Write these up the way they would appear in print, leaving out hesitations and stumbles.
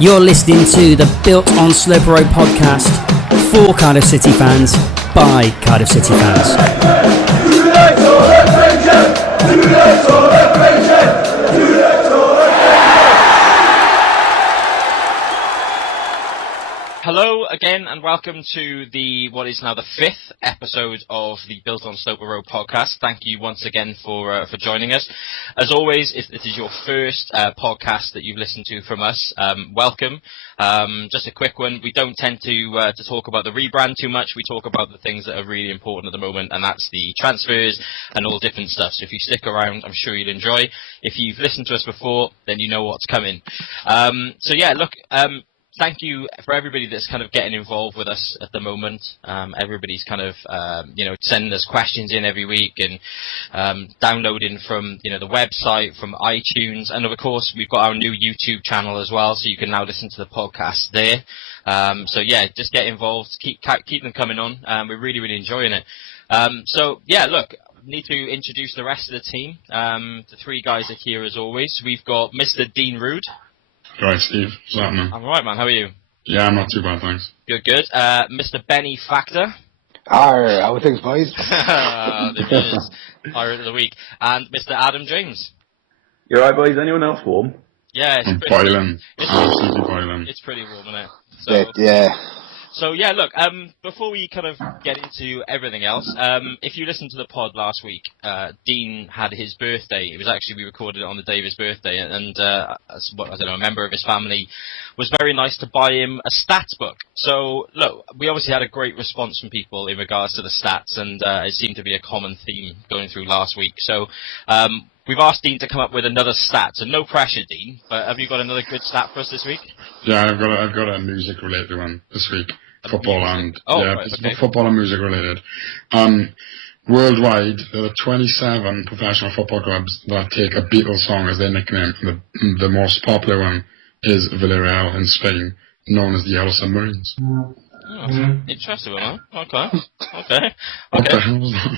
You're listening to the Built on Slope Road podcast for Cardiff City fans by Cardiff City fans. Hello again and welcome to what is now the 5th episode of the Built on Slope Road podcast. Thank you once again for joining us. As always, if this is your first podcast that you've listened to from us, welcome. Just a quick one. We don't tend to talk about the rebrand too much. We talk about the things that are really important at the moment, and that's the transfers and all different stuff. So if you stick around, I'm sure you'll enjoy. If you've listened to us before, then you know what's coming. Thank you for everybody that's kind of getting involved with us at the moment. Everybody's kind of, sending us questions in every week and downloading from, the website, from iTunes. And, of course, we've got our new YouTube channel as well, so you can now listen to the podcast there. Just get involved. Keep them coming on. We're really, really enjoying it. Need to introduce the rest of the team. The three guys are here as always. We've got Mr. Dean Rood. Right, Steve. What's up, man? I'm alright, man. How are you? Yeah, I'm not too bad, thanks. Good. Mr. Benny Factor. Hi, how are things, boys? There it is. Pirate of the Week. And Mr. Adam James. You alright, boys? Anyone else warm? Yeah, I'm boiling. Absolutely boiling. It's pretty warm, isn't it? Yeah. So, look, before we kind of get into everything else, if you listened to the pod last week, Dean had his birthday. It was actually, we recorded it on the day of his birthday, and a member of his family was very nice to buy him a stats book. So, look, we obviously had a great response from people in regards to the stats, and it seemed to be a common theme going through last week. So, we've asked Dean to come up with another stat, so no pressure, Dean, but have you got another good stat for us this week? Yeah, I've got a music-related one this week. Football and football and music related. Worldwide, there are 27 professional football clubs that take a Beatles song as their nickname. The most popular one is Villarreal in Spain, known as the Yellow Submarines. Oh, interesting one, huh? Okay. What the hell was that?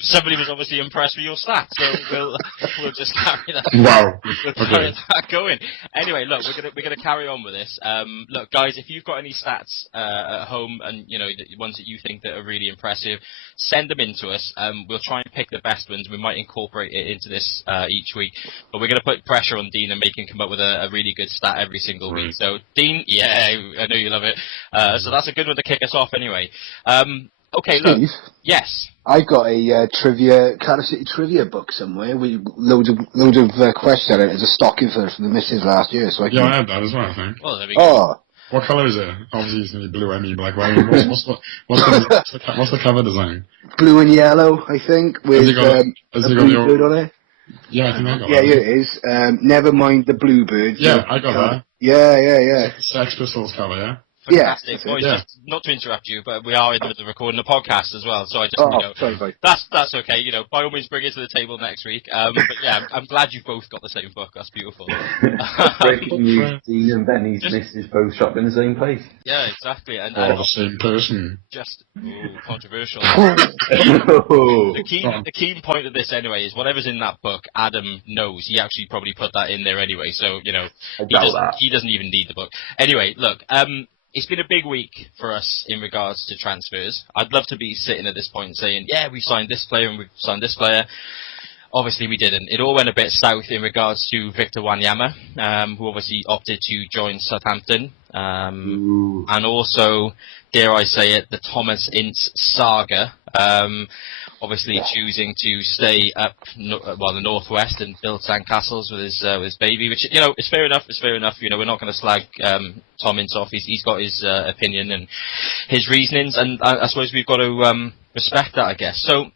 Somebody was obviously impressed with your stats, so we'll just carry that. Wow. Carry that going. Anyway, look, we're gonna carry on with this. Look, guys, if you've got any stats at home and the ones that you think that are really impressive, send them in to us. We'll try and pick the best ones. We might incorporate it into this each week, but we're gonna put pressure on Dean and make him come up with a really good stat every single week. So, Dean, I know you love it. So that's a good one to kick us off anyway. Okay, Steve, look. Yes. I've got a Cardiff City trivia book somewhere with loads of questions on it as a stocking for the missus last year. So I had that as well, I think. Well, there we go. Oh. What colour is it? Obviously it's going to be blue, black, white. What's the cover design? Blue and yellow, I think, with a bluebird on it. Yeah, I think I got that. Yeah, here it is. Never mind the bluebird. Yeah, I got that. Yeah. Sex Pistols cover, yeah? Fantastic. Yeah. Just not to interrupt you, but we are in the middle of recording a podcast as well, so I just, sorry. That's okay. By all means, bring it to the table next week. But yeah, I'm glad you've both got the same book. That's beautiful. Breaking news: Dean and Benny's missus both shop in the same place. Yeah, exactly. And the same person. Just controversial. Oh. The key point of this anyway is whatever's in that book, Adam knows. He actually probably put that in there anyway, so he doesn't even need the book. Anyway, look. It's been a big week for us in regards to transfers. I'd love to be sitting at this point saying, yeah, we've signed this player and we've signed this player. Obviously, we didn't. It all went a bit south in regards to Victor Wanyama, who obviously opted to join Southampton. And also, dare I say it, the Thomas Ince saga. Obviously choosing to stay up, the northwest and build sandcastles with his baby, which is fair enough. It's fair enough. We're not going to slag Tom Ince off. He's got his opinion and his reasonings, and I suppose we've got to respect that, I guess. So,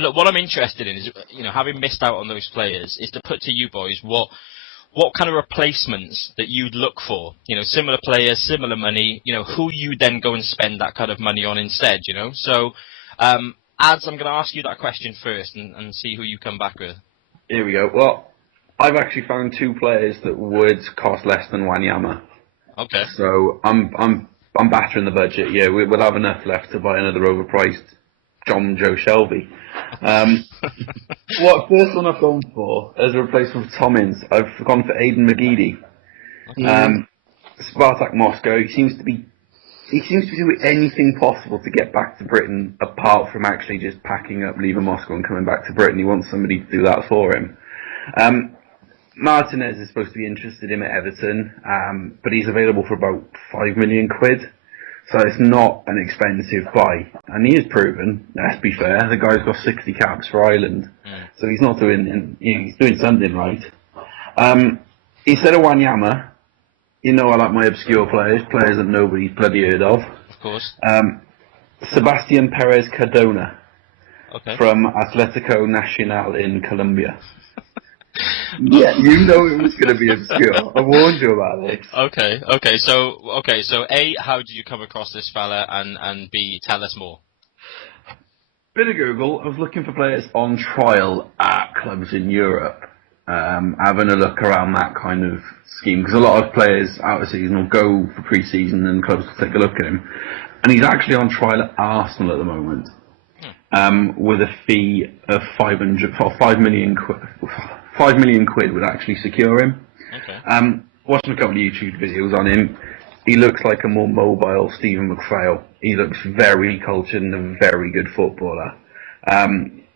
look, what I'm interested in is, having missed out on those players, is to put to you boys what kind of replacements that you'd look for. Similar players, similar money. Who you then go and spend that kind of money on instead. So. Ads, I'm going to ask you that question first and see who you come back with. Here we go. Well, I've actually found two players that would cost less than Wanyama. Okay. So I'm battering the budget. Yeah, we'll have enough left to buy another overpriced John Joe Shelby. What first one I've gone for as a replacement for Tom Ince, I've gone for Aidan McGeady. Spartak Moscow. He seems to be doing anything possible to get back to Britain, apart from actually just packing up, leaving Moscow and coming back to Britain. He wants somebody to do that for him. Martinez is supposed to be interested in him at Everton, but he's available for about £5 million. So it's not an expensive buy. And he is proven, let's be fair, the guy's got 60 caps for Ireland. So he's not doing, he's doing something right. Instead of Wanyama, you know I like my obscure players that nobody's bloody heard of. Of course. Sebastian Perez Cardona. Okay. From Atletico Nacional in Colombia. Yeah, you know it was going to be obscure. I warned you about it. Okay. So A, how did you come across this fella, and B, tell us more. Bit of Google. I was looking for players on trial at clubs in Europe, having a look around that kind of scheme, because a lot of players out of season will go for pre-season and clubs will take a look at him. And he's actually on trial at Arsenal at the moment, with a fee of 5 million quid would actually secure him. Okay. Watching a couple of YouTube videos on him, he looks like a more mobile Stephen McPhail. He looks very cultured and a very good footballer.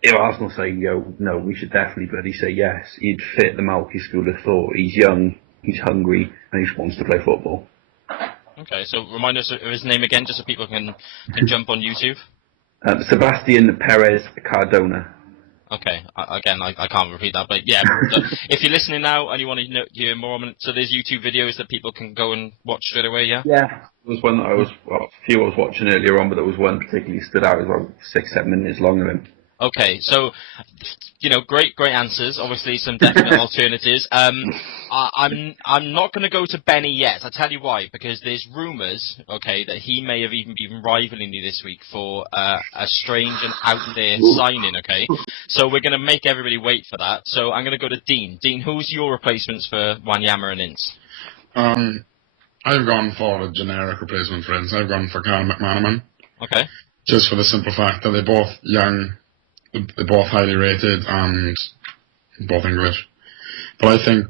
If Arsenal say, no, we should definitely bloody say yes, he'd fit the Malky school of thought. He's young, he's hungry, and he just wants to play football. Okay, so remind us of his name again, just so people can jump on YouTube. Sebastian Perez Cardona. Okay, I can't repeat that, but yeah, look, if you're listening now and you want to hear more, so there's YouTube videos that people can go and watch straight away, yeah? Yeah. There was one that a few I was watching earlier on, but there was one particularly stood out. It was about 6-7 minutes long of him. Okay, so, great answers. Obviously, some definite alternatives. I'm not going to go to Benny yet. I'll tell you why. Because there's rumours, that he may have even been rivaling you this week for a strange and out there signing. Okay, so we're going to make everybody wait for that. So I'm going to go to Dean. Dean, who's your replacements for Wanyama and Ince? I've gone for a generic replacement for Ince. I've gone for Callum McManaman. Okay. Just for the simple fact that they're both young. They're both highly rated and both English. But I think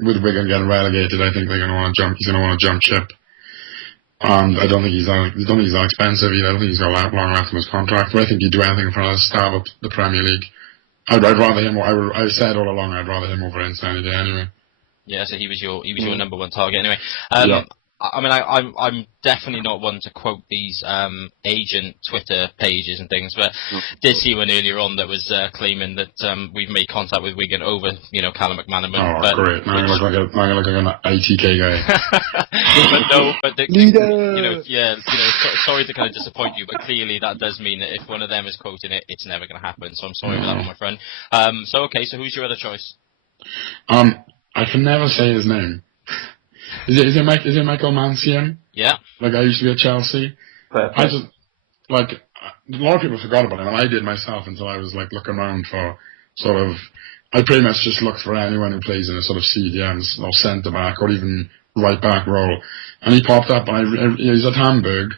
with Wigan getting relegated, I think they're going to want to jump. He's going to want to jump ship. And I don't think he's that expensive either. I don't think he's got long left in his contract. But I think he'd do anything for a stab at the Premier League. I'd rather him. I said all along I'd rather him over Ince any day anyway. Yeah, so he was your number one target anyway. Yeah. I mean, I'm definitely not one to quote these agent Twitter pages and things, but did see one earlier on that was claiming that we've made contact with Wigan over, Callum McManaman. Oh, great! Now I look like an ITK guy. Sorry to kind of disappoint you, but clearly that does mean that if one of them is quoting it, it's never going to happen. So I'm sorry for that one, my friend. So who's your other choice? I can never say his name. Is it Michael Mancian? Yeah. Like I used to be at Chelsea. I just a lot of people forgot about him, and I did myself until I was looking around for I pretty much just looked for anyone who plays in a sort of CDM or centre back or even right back role, and he popped up. And he's at Hamburg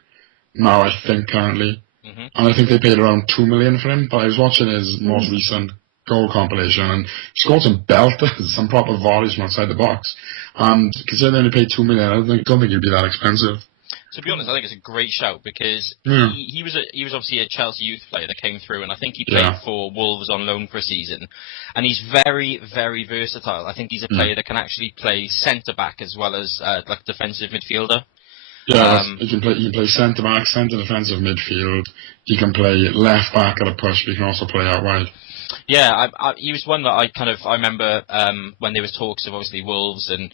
now, I think currently, and I think they paid around $2 million for him. But I was watching his most recent goal compilation, and he scored some belters, some proper volleys from outside the box. And considering they only paid $2 million, I don't think he'd be that expensive. To be honest, I think it's a great shout because he was obviously a Chelsea youth player that came through, and I think he played for Wolves on loan for a season. And he's very, very versatile. I think he's a player that can actually play centre back as well as defensive midfielder. Yeah, he can play centre back, centre defensive midfield. He can play left back at a push, but he can also play out wide. Yeah, he was one that I remember when there was talks of obviously Wolves and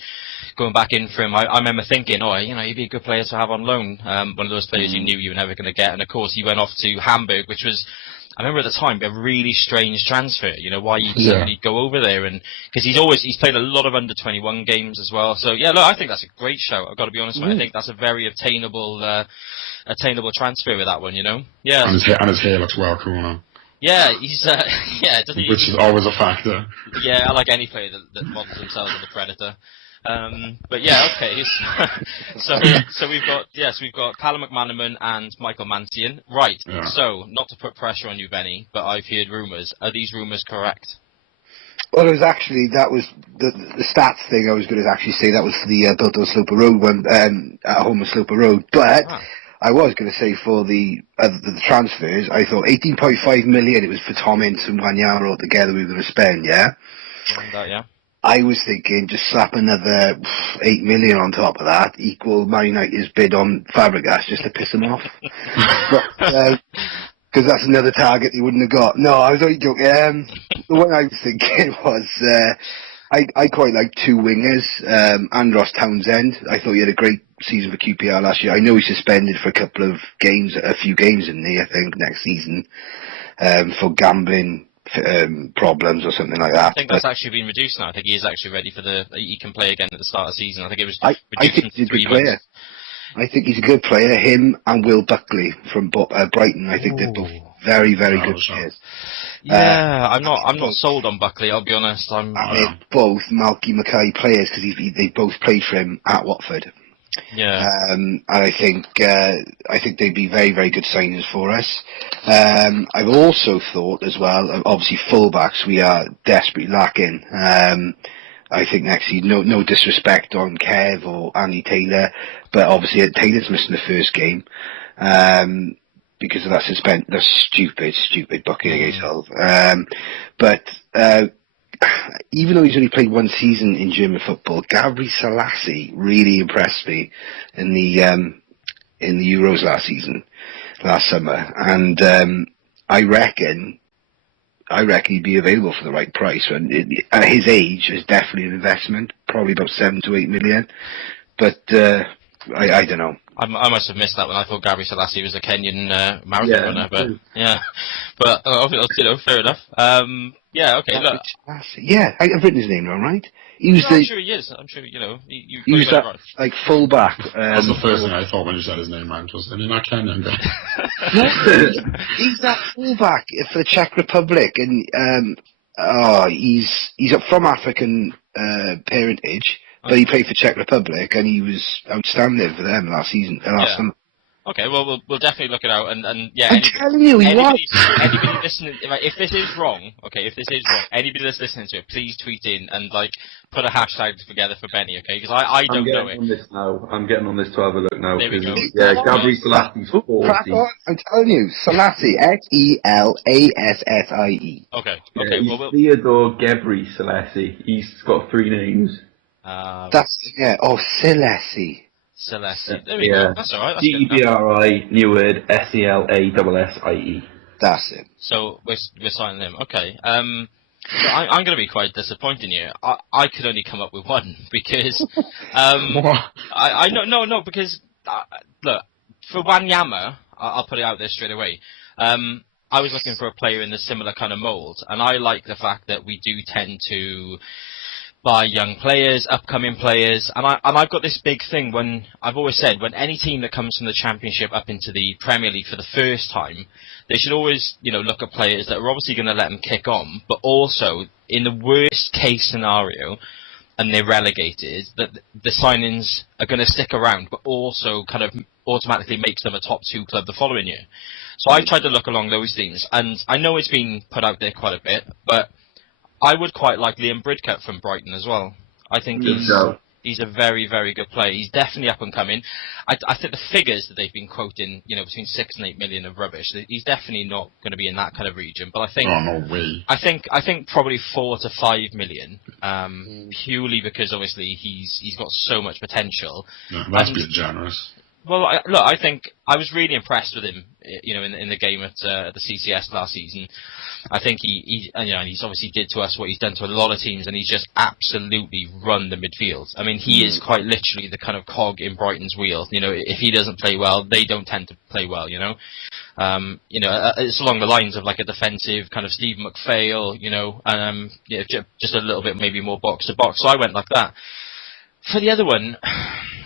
going back in for him. I remember thinking, he'd be a good player to have on loan. One of those players you knew you were never going to get. And of course, he went off to Hamburg, which was, I remember at the time, a really strange transfer. Why you'd suddenly go over there, and because he's played a lot of under 21 games as well. So yeah, look, I think that's a great shout. I've got to be honest with you. I think that's a very attainable transfer with that one. Yeah. And his hair looks well cool now. Yeah, he's which is always a factor. Yeah, I like any player that models themselves as a predator. But yeah, okay. So we've got Callum McManaman and Michael Mancian. Right. Yeah. So not to put pressure on you, Benny, but I've heard rumours. Are these rumours correct? Well, it was actually, that was the stats thing I was going to actually say, that was for the Built on Sloper Road one, at home on Sloper Road. But I was going to say for the transfers, I thought 18.5 million, it was for Tom Ince and Wanyama altogether we were going to spend, yeah? Yeah. I was thinking just slap another 8 million on top of that, equal Man United's bid on Fabregas just to piss them off. Because that's another target he wouldn't have got. No, I was only joking. The one I was thinking was, I quite like two wingers. Andros Townsend, I thought he had a great season for QPR last year. I know he's suspended for a few games in there, I think, next season, for gambling problems or something like that. I think that's actually been reduced now. I think he is actually ready he can play again at the start of the season. I think it was reduced from 3 months. I think he's a good player. Him and Will Buckley from Brighton. I think they're both very, very good players. Yeah, I'm not sold on Buckley. I'll be honest. They're both Malky Mackay players because they both played for him at Watford. Yeah. And I think they'd be very, very good signings for us. I've also thought as well, obviously fullbacks we are desperately lacking. I think next season, no disrespect on Kev or Andy Taylor, but obviously Taylor's missing the first game because of that stupid booking against Hull. But even though he's only played one season in German football, Gabriel Selassie really impressed me in the Euros last summer, and I reckon he'd be available for the right price. And at his age, is definitely an investment, probably about 7 to 8 million. But I don't know. I must have missed that one. I thought Gabriel Selassie was a Kenyan marathon runner, but but fair enough. Okay. Look, yeah, I've written his name down, right? I'm sure he is. I'm sure he was that right. Like fullback. That's the first thing I thought when you said his name, man. Was he's not Kenyan? He's that fullback for the Czech Republic, and he's from African parentage, but he played for Czech Republic, and he was outstanding for them last summer. Okay, well, we'll definitely look it out, and I'm telling you, anybody listening, if this is wrong, anybody that's listening to it, please tweet in and put a hashtag together for Benny, okay? Because I don't know it. I'm getting on this to have a look now. There we go. Yeah, Gabriel Selassie's 40. I'm telling you, Selassie, Selassie. Okay. Well, Theodore Gebre Selassie. He's got 3 names. Selassie. Selassie. There we go. That's alright. Gebri, new word, Selassie. That's it. So we're signing him. Okay. So I'm going to be quite disappointed in you. I could only come up with one because because look, for Wanyama, I'll put it out there straight away. I was looking for a player in the similar kind of mould, and I like the fact that we do tend to buy young players, upcoming players, and I've got this big thing when I've always said when any team that comes from the Championship up into the Premier League for the first time, they should always look at players that are obviously going to let them kick on, but also in the worst case scenario, and they're relegated, that the signings are going to stick around, but also kind of automatically makes them a top 2 club the following year. So I tried to look along those things, and I know it's been put out there quite a bit, but I would quite like Liam Bridcut from Brighton as well. I think he's a very, very good player. He's definitely up and coming. I think the figures that they've been quoting, between 6 and 8 million of rubbish. He's definitely not going to be in that kind of region. But I think, no way. I think probably 4 to 5 million, purely because obviously he's got so much potential. No, that's a bit generous. Well, I think I was really impressed with him, in the game at the CCS last season. I think he's obviously did to us what he's done to a lot of teams, and he's just absolutely run the midfield. I mean, he is quite literally the kind of cog in Brighton's wheel. If he doesn't play well, they don't tend to play well. It's along the lines of like a defensive kind of Steve McPhail. Just a little bit maybe more box to box. So I went like that. For the other one,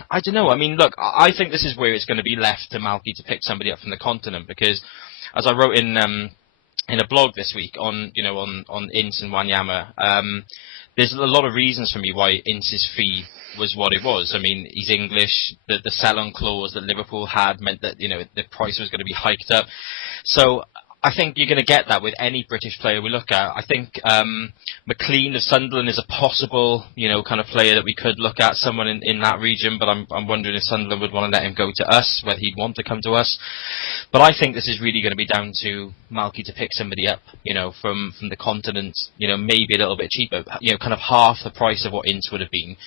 I don't know. I mean, look, I think this is where it's going to be left to Malky to pick somebody up from the continent, because as I wrote in a blog this week on Ince and Wanyama, there's a lot of reasons for me why Ince's fee was what it was. I mean, he's English. The sell-on clause that Liverpool had meant that the price was going to be hiked up. So I think you're going to get that with any British player we look at. I think McLean of Sunderland is a possible, kind of player that we could look at, someone in that region, but I'm wondering if Sunderland would want to let him go to us, whether he'd want to come to us. But I think this is really going to be down to Malky to pick somebody up, from the continent, maybe a little bit cheaper, kind of half the price of what Ince would have been,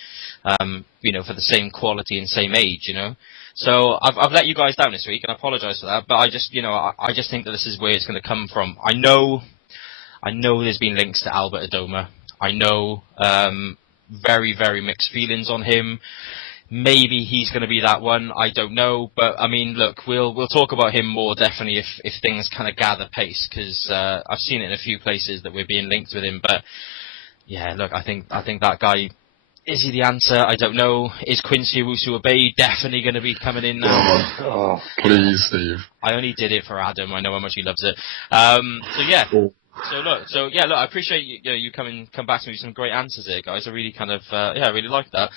for the same quality and same age, So I've let you guys down this week, and I apologise for that. But I just, I just think that this is where it's going to come from. I know there's been links to Albert Adoma. I know very, very mixed feelings on him. Maybe he's going to be that one. I don't know. But I mean, look, we'll talk about him more definitely if things kind of gather pace, because I've seen it in a few places that we're being linked with him. But yeah, look, I think that guy. Is he the answer? I don't know. Is Quincy Owusu-Obey definitely going to be coming in now? Oh, please, Steve. I only did it for Adam. I know how much he loves it. So yeah. Look, I appreciate you come back to me with some great answers here, guys. I really kind of, I really like that.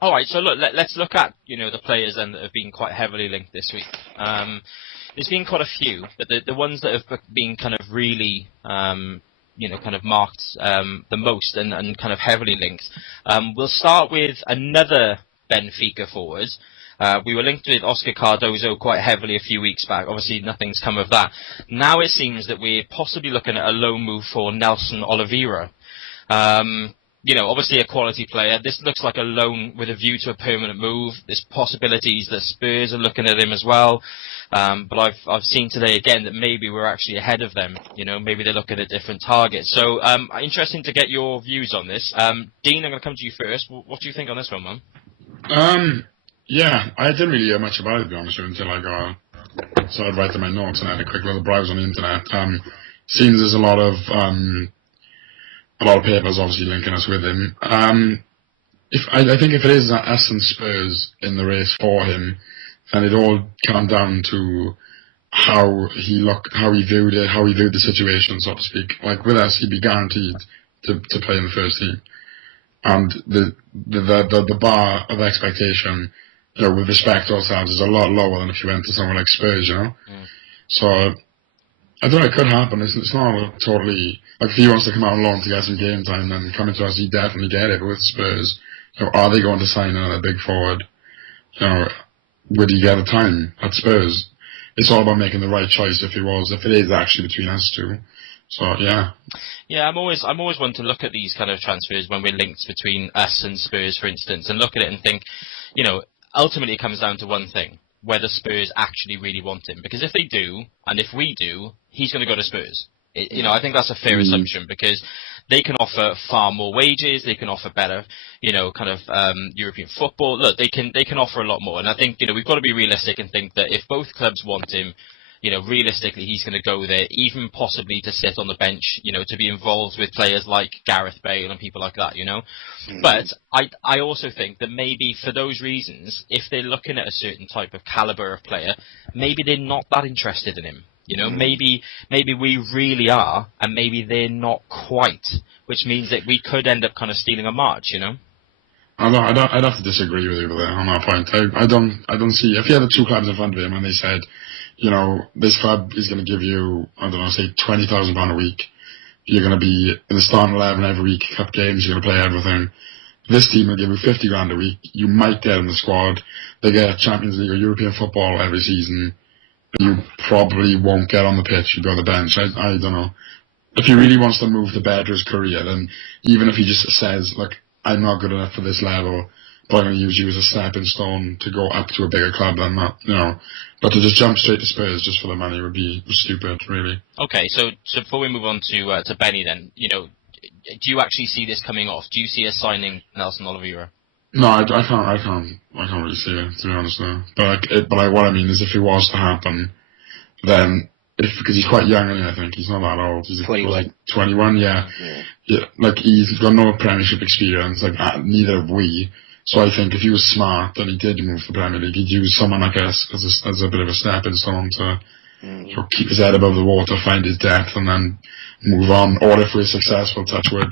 All right, so look, let's look at, the players then that have been quite heavily linked this week. There's been quite a few, but the ones that have been kind of really, kind of marked the most and kind of heavily linked. We'll start with another Benfica forward. We were linked with Oscar Cardozo quite heavily a few weeks back. Obviously, nothing's come of that. Now it seems that we're possibly looking at a loan move for Nelson Oliveira. Obviously a quality player. This looks like a loan with a view to a permanent move. There's possibilities that Spurs are looking at him as well. But I've seen today again that maybe we're actually ahead of them. Maybe they're looking at different targets. So, interesting to get your views on this. Dean, I'm going to come to you first. What do you think on this one, man? Yeah, I didn't really hear much about it, to be honest with you, until I started writing my notes and I had a quick little browse on the internet. Seems there's a lot of papers obviously linking us with him. I think if it is us and Spurs in the race for him, then it all comes down to how he viewed it, how he viewed the situation, so to speak. Like with us, he'd be guaranteed to play in the first team, and the bar of expectation, with respect to ourselves, is a lot lower than if you went to someone like Spurs, So I don't know, it could happen. It's not totally like if he wants to come out on loan to get some game time, then coming to us, he definitely get it. But with Spurs, are they going to sign another big forward? Would he get the time at Spurs? It's all about making the right choice if it is actually between us two. So yeah. Yeah, I'm always one to look at these kind of transfers when we're linked between us and Spurs, for instance, and look at it and think, ultimately it comes down to one thing: whether Spurs actually really want him. Because if they do, and if we do, he's going to go to Spurs. I think that's a fair assumption, because they can offer far more wages, they can offer better, European football. Look, they can offer a lot more, and I think we've got to be realistic and think that if both clubs want him, realistically he's going to go there, even possibly to sit on the bench, to be involved with players like Gareth Bale and people like that, But I also think that maybe for those reasons, if they're looking at a certain type of calibre of player, maybe they're not that interested in him. Maybe we really are, and maybe they're not quite, which means that we could end up kind of stealing a march, I'd have to disagree with you there on that point. I don't see, if you had the two clubs in front of him and they said, this club is going to give you, say £20,000 a week. You're going to be in the starting 11 every week, cup games, you're going to play everything. This team will give you 50 grand a week. You might get in the squad. They get Champions League or European football every season. You probably won't get on the pitch. You go on the bench. I don't know. If he really wants to move to better his career, then even if he just says, look, I'm not good enough for this level, but I'm going to use you as a stepping stone to go up to a bigger club than that, But to just jump straight to Spurs just for the money would be stupid, really. Okay, so before we move on to Benny then, do you actually see this coming off? Do you see us signing Nelson Oliveira? No, I can't really see it, to be honest now. But what I mean is if it was to happen, then because he's quite young, I think he's not that old. He's 21. 21, yeah. Like he's got no Premiership experience, like neither have we. So I think if he was smart and he did move to the Premier League, he'd use someone like us as a bit of a stepping stone to keep his head above the water, find his depth, and then move on. Or if we're successful, touch wood,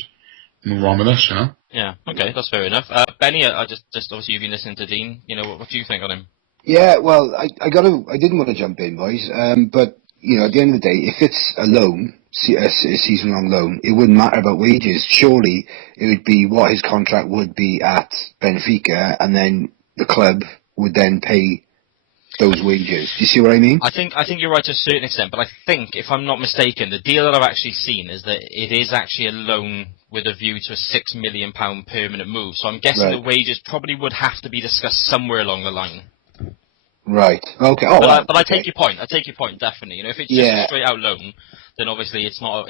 move on with this, Yeah, okay, that's fair enough. Benny, I just obviously you've been listening to Dean. What do you think on him? Yeah, well, I didn't want to jump in, boys, but at the end of the day, if it's a loan, a season-long loan, it wouldn't matter about wages. Surely it would be what his contract would be at Benfica, and then the club would then pay those wages. Do you see what I mean? I think you're right to a certain extent, but I think, if I'm not mistaken, the deal that I've actually seen is that it is actually a loan with a view to a £6 million permanent move. So I'm guessing the wages probably would have to be discussed somewhere along the line. Right. Okay. Oh, but I take your point. I take your point, definitely. If it's just a straight out loan, then obviously it's not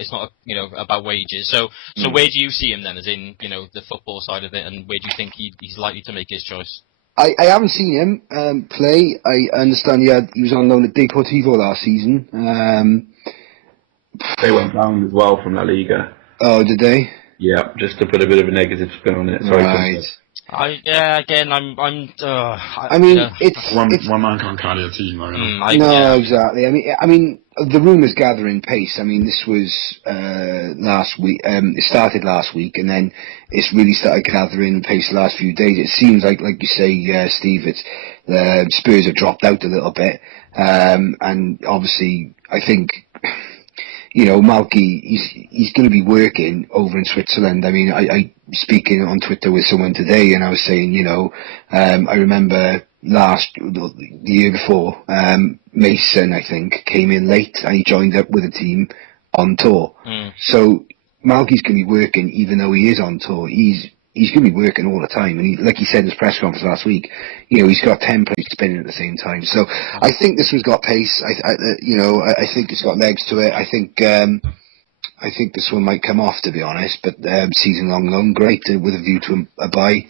about wages. So where do you see him then, as in the football side of it, and where do you think he's likely to make his choice? I haven't seen him play. I understand he was on loan at Deportivo last season. They went down as well from La Liga. Oh, did they? Yeah, just to put a bit of a negative spin on it. Sorry, right. It's one man can't carry a team. Exactly. I mean, the rumours gather in pace. I mean, this was last week. It started last week, and then it's really started gathering pace the last few days. It seems like you say, Steve, it's Spurs have dropped out a little bit, and obviously, I think. Malky, he's going to be working over in Switzerland. I mean, I speaking on Twitter with someone today, and I was saying, I remember the year before, Mason, I think, came in late, and he joined up with a team on tour. So Malky's going to be working, even though he is on tour. He's going to be working all the time, and like he said in his press conference last week, he's got 10 plates spinning at the same time. So I think this one's got pace. I think it's got legs to it. I think this one might come off, to be honest. But season-long loan, great with a view to a buy.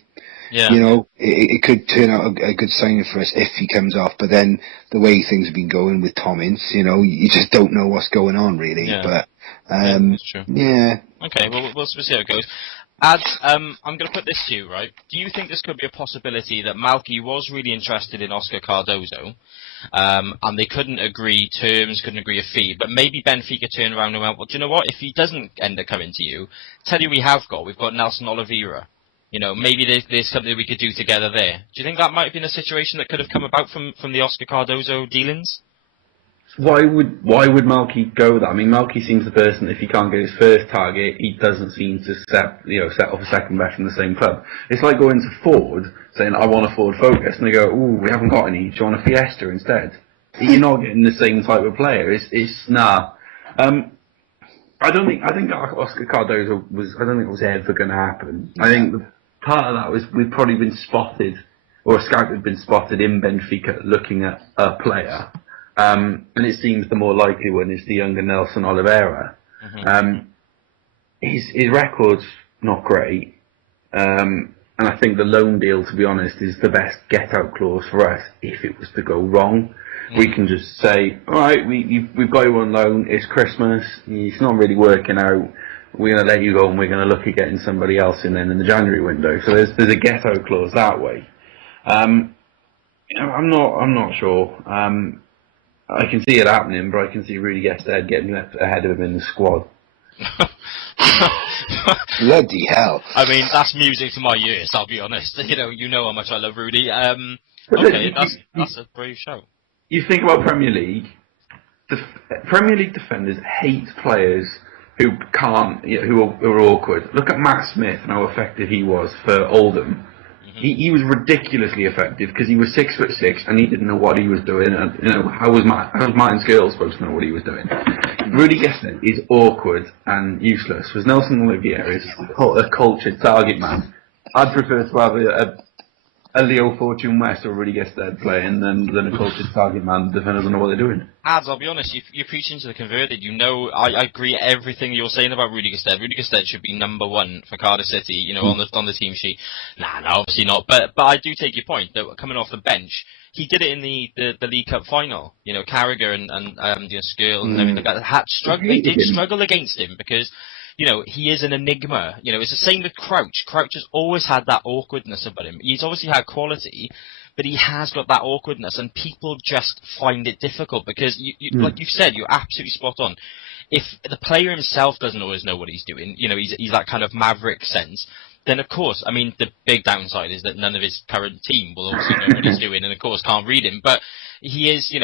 Yeah. It could turn out a good signing for us if he comes off. But then the way things have been going with Tom Ince, you just don't know what's going on really. Yeah. But that's true. Yeah. Okay. Well, we'll see how it goes. Ads, I'm going to put this to you, right? Do you think this could be a possibility that Malky was really interested in Oscar Cardozo, and they couldn't agree terms, couldn't agree a fee, but maybe Benfica turned around and went, well, do you know what? If he doesn't end up coming to you, tell you we've got Nelson Oliveira. Maybe there's something we could do together there. Do you think that might have been a situation that could have come about from the Oscar Cardozo dealings? Why would Malky go that? I mean, Malky seems the person, if he can't get his first target, he doesn't seem to set off a second bet from the same club. It's like going to Ford, saying, I want a Ford Focus, and they go, ooh, we haven't got any, do you want a Fiesta instead? You're not getting the same type of player. It's nah. I think Oscar Cardozo I don't think it was ever going to happen. I think part of that was we'd probably been spotted, or a scout had been spotted in Benfica looking at a player. And it seems the more likely one is the younger Nelson Oliveira. His record's not great, and I think the loan deal, to be honest, is the best get-out clause for us if it was to go wrong. We can just say, all right, we've got you on loan, it's Christmas, it's not really working out, we're going to let you go and we're going to look at getting somebody else in then in the January window. So there's a get-out clause that way. I'm not sure. I can see it happening, but I can see Rudy Gestede getting left ahead of him in the squad. Bloody hell. I mean, that's music to my ears, I'll be honest. You know how much I love Rudy. Okay, that's a brave show. You think about Premier League. Premier League defenders hate players who can't, who are awkward. Look at Matt Smith and how effective he was for Oldham. He was ridiculously effective because he was 6'6" and he didn't know what he was doing. And, how was Martin Skirl supposed to know what he was doing? Rudy Gestede is awkward and useless. Was Nelson Oliveira is a cultured target man. I'd prefer to have a Leo Fortune West or Rudy Gestede playing than a cultured target man. The defenders don't know what they're doing. Ads, I'll be honest, you're preaching to the converted. I agree everything you're saying about Rudy Gestede. Rudy Gestede should be number one for Cardiff City, on the team sheet. Nah, obviously not. But I do take your point that coming off the bench, he did it in the League Cup final. Carragher and Skirl and everything like that. They did struggle against him because he is an enigma. It's the same with Crouch. Crouch has always had that awkwardness about him. He's obviously had quality, but he has got that awkwardness, and people just find it difficult because, like you've said, you're absolutely spot on. If the player himself doesn't always know what he's doing, he's that kind of maverick sense. then of course, I mean, the big downside is that none of his current team will also know what he's doing, and of course can't read him. But he is,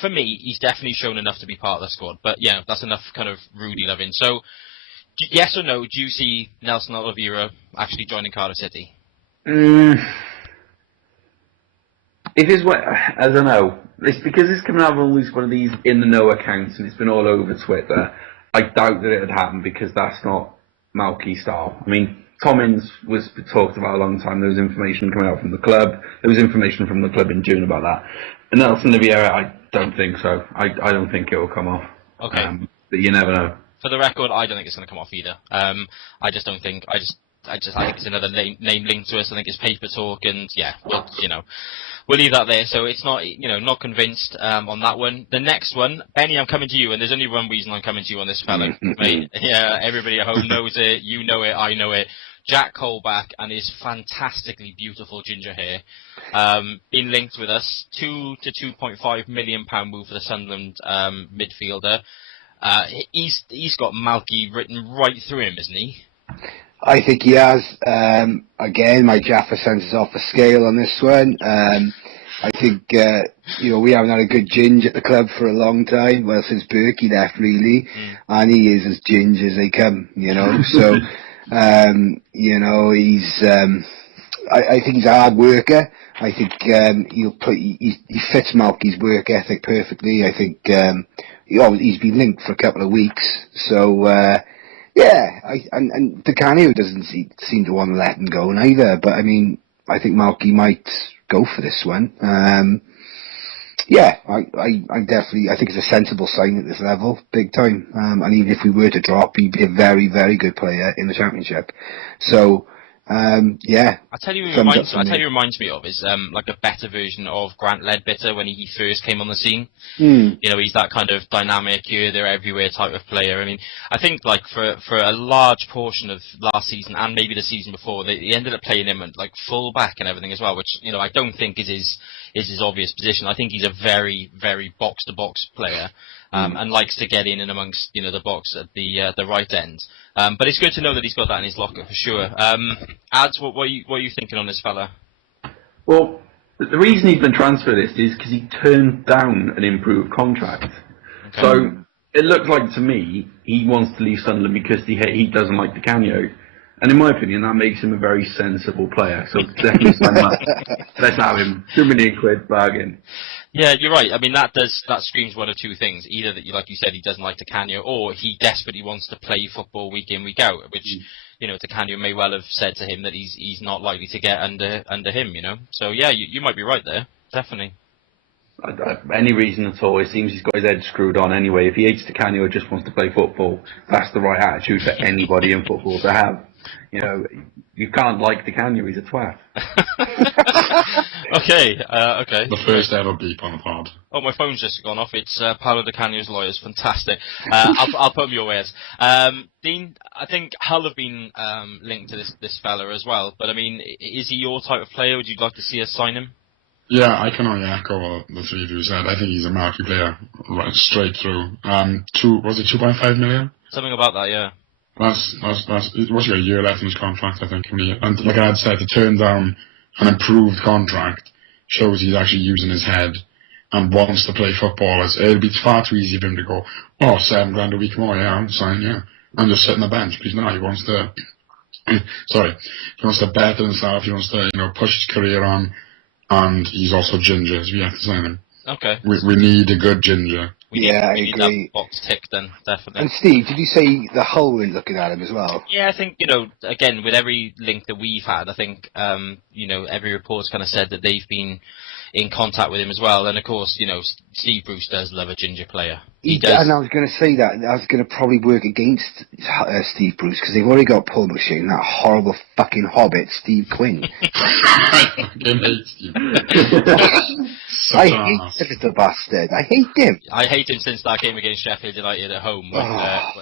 for me, he's definitely shown enough to be part of the squad. But yeah, that's enough kind of Rudy loving. So, yes or no, do you see Nelson Oliveira actually joining Cardiff City? It is what, I don't know. It's because it's coming out of always one of these in the know accounts and it's been all over Twitter. I doubt that it would happen because that's not Malky's style. I mean, Tommins was talked about a long time. There was information coming out from the club. There was information from the club in June about that. And Nelson Oliveira, I don't think so. I don't think it will come off. Okay. But you never know. For the record, I don't think it's going to come off either. I just don't think. I think it's another name linked to us. I think it's paper talk, and yeah, we'll leave that there. So it's not, not convinced on that one. The next one, Benny, I'm coming to you, and there's only one reason I'm coming to you on this fella, mate. Yeah, everybody at home knows it. You know it. I know it. Jack Colback and his fantastically beautiful ginger hair, been linked with us. £2 to £2.5 million move for the Sunderland midfielder. He's got Malky written right through him, isn't he? I think he has. Again, my Jaffa sense is off the scale on this one. I think, we haven't had a good ginge at the club for a long time. Well, since Berkey left, really. And he is as ginge as they come, So, he's, I think he's a hard worker. I think, he fits Malky's work ethic perfectly. I think, he's been linked for a couple of weeks. So, and Di Canio doesn't seem to want to let him go neither. But I mean, I think Malky might go for this one. I think it's a sensible sign at this level, big time. And even if we were to drop, he'd be a very, very good player in the Championship. So, I tell you, it reminds me of is like a better version of Grant Ledbetter when he first came on the scene. He's that kind of dynamic, they're everywhere type of player. I mean, I think like for a large portion of last season and maybe the season before, they ended up playing him at like full back and everything as well, which I don't think is his obvious position. I think he's a very, very box to box player. And likes to get in and amongst, the box at the right end. But it's good to know that he's got that in his locker for sure. Ads, what are you thinking on this fella? Well, the reason he's been transferred is because he turned down an improved contract. Okay. So it looks like to me he wants to leave Sunderland because he doesn't like Di Canio. And in my opinion, that makes him a very sensible player. So definitely sign him up. Let's have him. £2 million bargain. Yeah, you're right. I mean, that screams one of two things. Either that, like you said, he doesn't like Di Canio, or he desperately wants to play football week in, week out, which, Di Canio may well have said to him that he's not likely to get under him, So, yeah, you might be right there. Definitely. Any reason at all. It seems he's got his head screwed on anyway. If he hates Di Canio or just wants to play football, that's the right attitude for anybody in football to have. You can't like Di Canio, he's a twat. Okay. The first ever beep on the pod. Oh, my phone's just gone off. It's Paolo Di Canio's lawyers. Fantastic. I'll put them your ways. Dean, I think Hull have been linked to this fella as well. But I mean, is he your type of player? Would you like to see us sign him? Yeah, I can only echo what the three of you said. I think he's a marquee player, right straight through. Was it 2.5 million? Something about that, yeah. What's he got a year left in his contract, I think. And like I had said, to turn down an improved contract shows he's actually using his head and wants to play football. It'll be far too easy for him to go, £7 grand a week more, yeah, I'm signing, yeah. And just sit on the bench. Because now he wants to, he wants to better himself, he wants to, push his career on, and he's also ginger, so we have to sign him. Okay. We need a good ginger. We need that box ticked then, definitely. And Steve, did you say the Hull were looking at him as well? Yeah, I think, again, with every link that we've had, I think, every report's kind of said that they've been in contact with him as well. And of course, Steve Bruce does love a ginger player. He does. And I was going to say that. I was going to probably work against Steve Bruce because they've already got Paul McShane, that horrible fucking hobbit, Steve Quinn. I fucking hate Steve. I hate the little bastard. I hate him. I hate him since that game against Sheffield United at home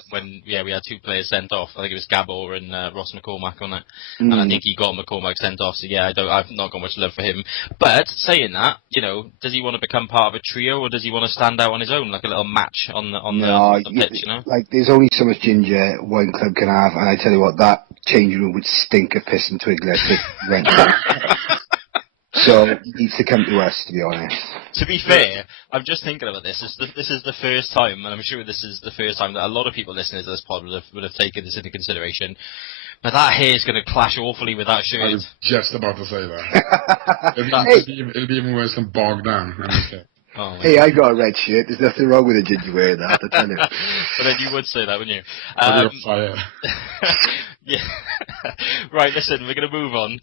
when we had two players sent off. I think it was Gabor and Ross McCormack on it. And I think he got McCormack sent off. So yeah, I've not got much love for him. But saying that, does he want to become part of a trio or does he want to stand out on his own like a little match on the pitch? Like there's only so much ginger one club can have, and I tell you what, that changing room would stink of piss and twiglets if he went there. So he needs to come to us, to be honest. To be fair, I'm just thinking about this. This is the first time, and I'm sure this is the first time that a lot of people listening to this pod would have taken this into consideration. But that hair is going to clash awfully with that shirt. I was just about to say that. It'll be even worse than bogged down. Oh, hey, I got a red shirt. There's nothing wrong with a ginger wearing that, I tell you. But then you would say that, wouldn't you? Fire. Yeah. Right, listen, we're going to move on.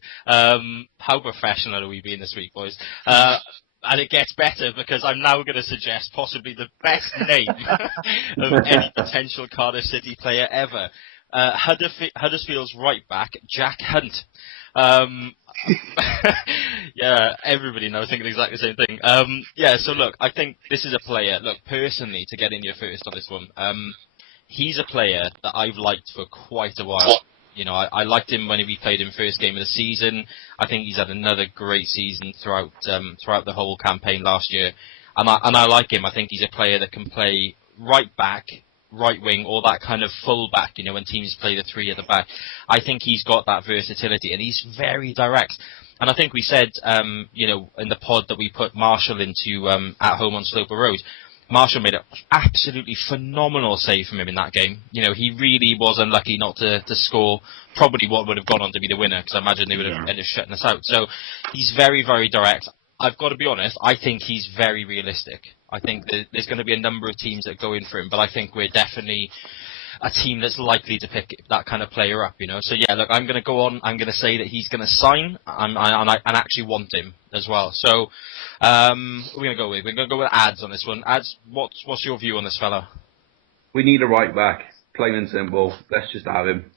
How professional are we being this week, boys? And it gets better because I'm now going to suggest possibly the best name of any potential Cardiff City player ever. Huddersfield's right back, Jack Hunt. Yeah, everybody knows, thinking exactly the same thing. Yeah, so look, I think this is a player, look, personally, to get in your first on this one, he's a player that I've liked for quite a while. You know, I liked him when we played him first game of the season. I think he's had another great season throughout the whole campaign last year. And I like him. I think he's a player that can play right back, right wing, or that kind of full back, you know, when teams play the three at the back. I think he's got that versatility, and he's very direct. And I think we said, you know, in the pod that we put Marshall into at home on Sloper Road, Marshall made an absolutely phenomenal save from him in that game. You know, he really was unlucky not to score probably what would have gone on to be the winner, because I imagine they would have ended up shutting us out. So he's very, very direct. I've got to be honest, I think he's very realistic. I think that there's going to be a number of teams that go in for him, but I think we're definitely a team that's likely to pick that kind of player up, you know. So yeah, look, I'm going to go on. I'm going to say that he's going to sign, and I actually want him as well. So we're going to go with Ads on this one. Ads, what's your view on this fella? We need a right back, plain and simple. Let's just have him.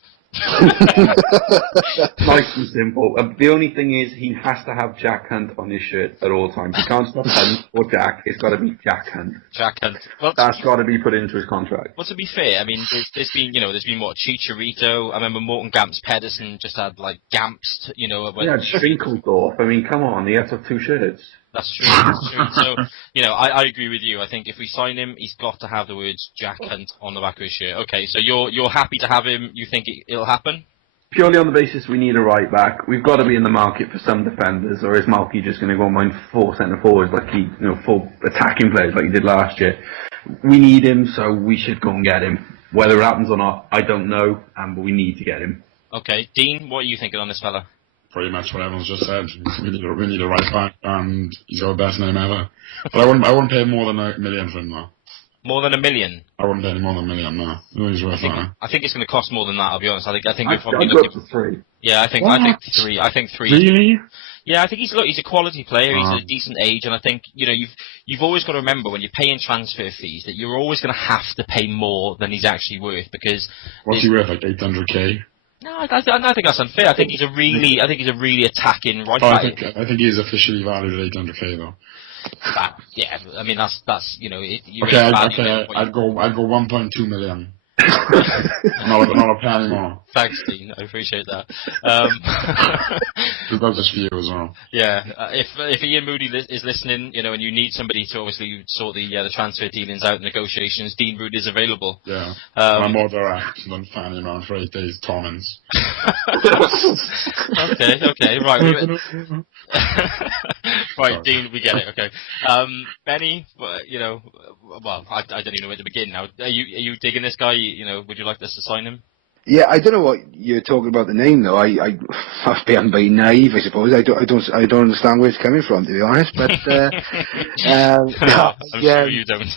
Nice and simple. The only thing is, he has to have Jack Hunt on his shirt at all times. He can't stop Hunt or Jack. It's got to be Jack Hunt. Jack Hunt. Well, that's got to be put into his contract. Well, to be fair, I mean, there's been what, Chicharito. I remember Morton Gamps Pedersen just had like Gamps, you know. He had Schrinkelsdorf. I mean, come on, he has to have two shirts. That's true. That's true. So, you know, I agree with you. I think if we sign him, he's got to have the words Jack Hunt on the back of his shirt. Okay, so you're happy to have him. You think it'll happen? Purely on the basis we need a right back. We've got to be in the market for some defenders, or is Malky just going to go and mine 4 centre forwards like he, you know, 4 attacking players like he did last year? We need him, so we should go and get him. Whether it happens or not, I don't know, but we need to get him. Okay, Dean, what are you thinking on this fella? Pretty much what everyone's just said. We need a right back, and he's got the best name ever. But I wouldn't pay more than $1 million for him, though. More than $1 million? I wouldn't pay any more than $1 million, no. He's worth that. I think it's going to cost more than that, I'll be honest. I think we're probably looking looking for 3. Yeah, I think 3. I think 3. Really? Yeah, I think he's a quality player. He's at a decent age, and I think, you know, you've always got to remember when you're paying transfer fees that you're always going to have to pay more than he's actually worth, because what's he worth, like 800k? No, I think that's unfair. I think he's a really attacking right back. I think he is officially valued at 800k though. Yeah, I mean that's you know. I'd go 1.2 million. not a penny more. Thanks, Dean. I appreciate that. That's just for you as well. Yeah, if Ian Moody is listening, you know, and you need somebody to obviously sort the transfer dealings out, negotiations, Dean Moody is available. Yeah, I'm more direct than fanning around for 8 days comments. Okay, right. Right, Dean, we get it. Okay, Benny, you know, well, I don't even know where to begin now. Are you digging this guy? You know, would you like us to sign him? Yeah, I don't know what you're talking about the name though. I'm being naive, I suppose. I don't understand where it's coming from, to be honest. But I'm sure you don't.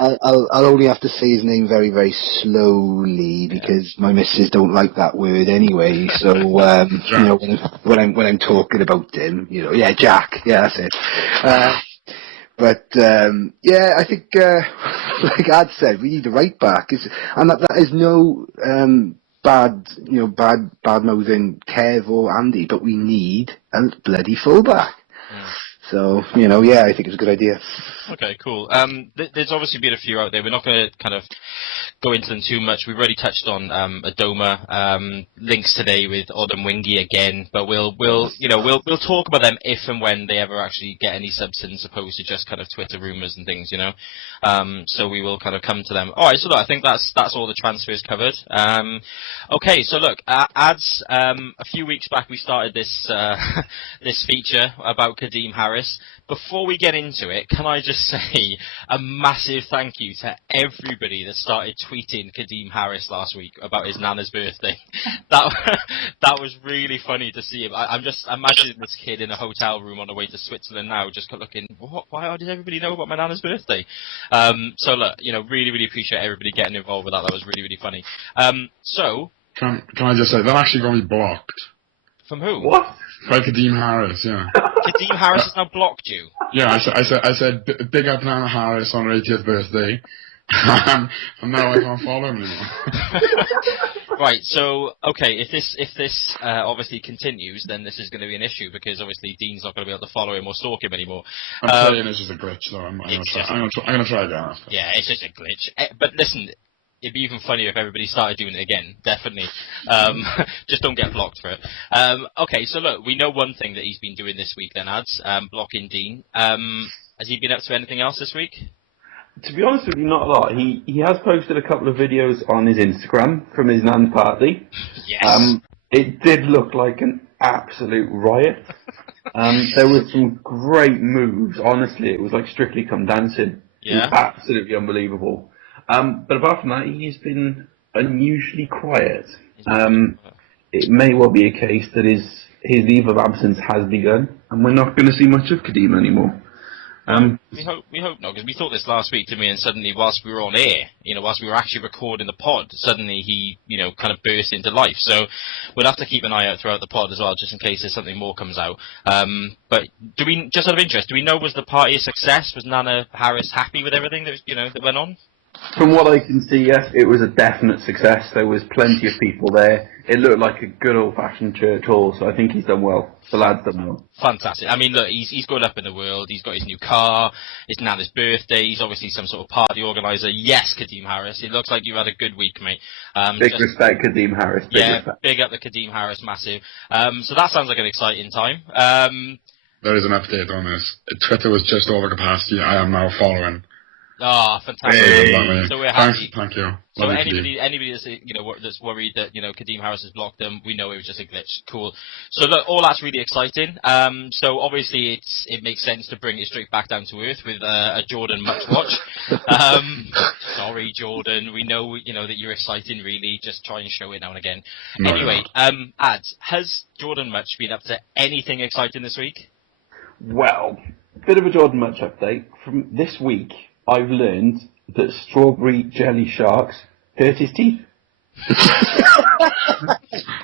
I'll only have to say his name very, very slowly because my missus don't like that word anyway. So you know, when I'm talking about him, you know, yeah, Jack, yeah, that's it. But yeah, I think like Ad said, we need a right back, and that is no bad mouthing Kev or Andy, but we need a bloody fullback. So, yeah, I think it's a good idea. Okay, cool. There's obviously been a few out there. We're not going to kind of go into them too much. We've already touched on Adoma, links today with Odemwingie again, but we'll talk about them if and when they ever actually get any substance, opposed to just kind of Twitter rumours and things, So we will kind of come to them. All right, so look, I think that's all the transfers covered. Okay, so look, ads. A few weeks back we started this this feature about Kadeem Harris. Before we get into it, can I just say a massive thank you to everybody that started tweeting Kadeem Harris last week about his nana's birthday. That was really funny to see him. I'm just imagining this kid in a hotel room on the way to Switzerland now, just looking, why did everybody know about my nana's birthday? So look, really, really appreciate everybody getting involved with that. That was really, really funny. So can I just say, they're actually going to be blocked. From who? What? By Kadeem Harris, yeah. Kadeem Harris has now blocked you. Yeah, I said big up Nana Harris on her 80th birthday, and now I can't follow him anymore. Right, so okay, if this obviously continues, then this is going to be an issue, because obviously Dean's not going to be able to follow him or stalk him anymore. I'm saying this is a glitch, though. I'm going to try again after. Yeah, it's just a glitch. But listen, it'd be even funnier if everybody started doing it again, definitely. Just don't get blocked for it. Okay, so look, we know one thing that he's been doing this week then, Ads, blocking Dean. Has he been up to anything else this week? To be honest with you, not a lot. He has posted a couple of videos on his Instagram from his nan's party. Yes. It did look like an absolute riot. There were some great moves. Honestly, it was like Strictly Come Dancing. Yeah. It was absolutely unbelievable. But apart from that, he's been unusually quiet. It may well be a case that his leave of absence has begun, and we're not going to see much of Kadeem anymore. We hope not, because we thought this last week, didn't we? And suddenly, whilst we were on air, whilst we were actually recording the pod, suddenly he, kind of burst into life. So we'll have to keep an eye out throughout the pod as well, just in case there's something more comes out. But just out of interest, do we know, was the party a success? Was Nana Harris happy with everything that that went on? From what I can see, yes, it was a definite success. There was plenty of people there. It looked like a good old-fashioned church hall, so I think he's done well. The lad's done well. Fantastic. I mean, look, he's going up in the world. He's got his new car. It's Nana's birthday. He's obviously some sort of party organiser. Yes, Kadeem Harris. It looks like you've had a good week, mate. Big respect, Kadeem Harris. Big up the Kadeem Harris, massive. So that sounds like an exciting time. There is an update on this. Twitter was just over capacity. I am now following. Ah, fantastic. Hey. So we're happy. Thank you. So anybody that's that's worried that Kadeem Harris has blocked them, we know it was just a glitch. Cool. So look, all that's really exciting. So obviously it makes sense to bring it straight back down to earth with a Jordan Much watch. Sorry, Jordan. We know that you're exciting. Really, just try and show it now and again. No, anyway, Ads, has Jordan Much been up to anything exciting this week? Well, bit of a Jordan Much update from this week. I've learned that strawberry jelly sharks hurt his teeth.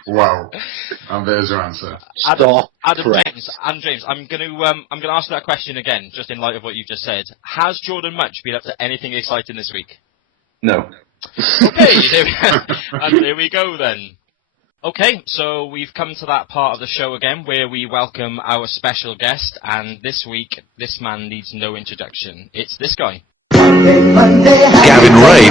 Wow. And there's your answer. Adam James, I'm gonna ask that question again, just in light of what you've just said. Has Jordan Much been up to anything exciting this week? No. Okay, there we go then. Okay, so we've come to that part of the show again where we welcome our special guest, and this week, this man needs no introduction. It's this guy. Gavin Ray.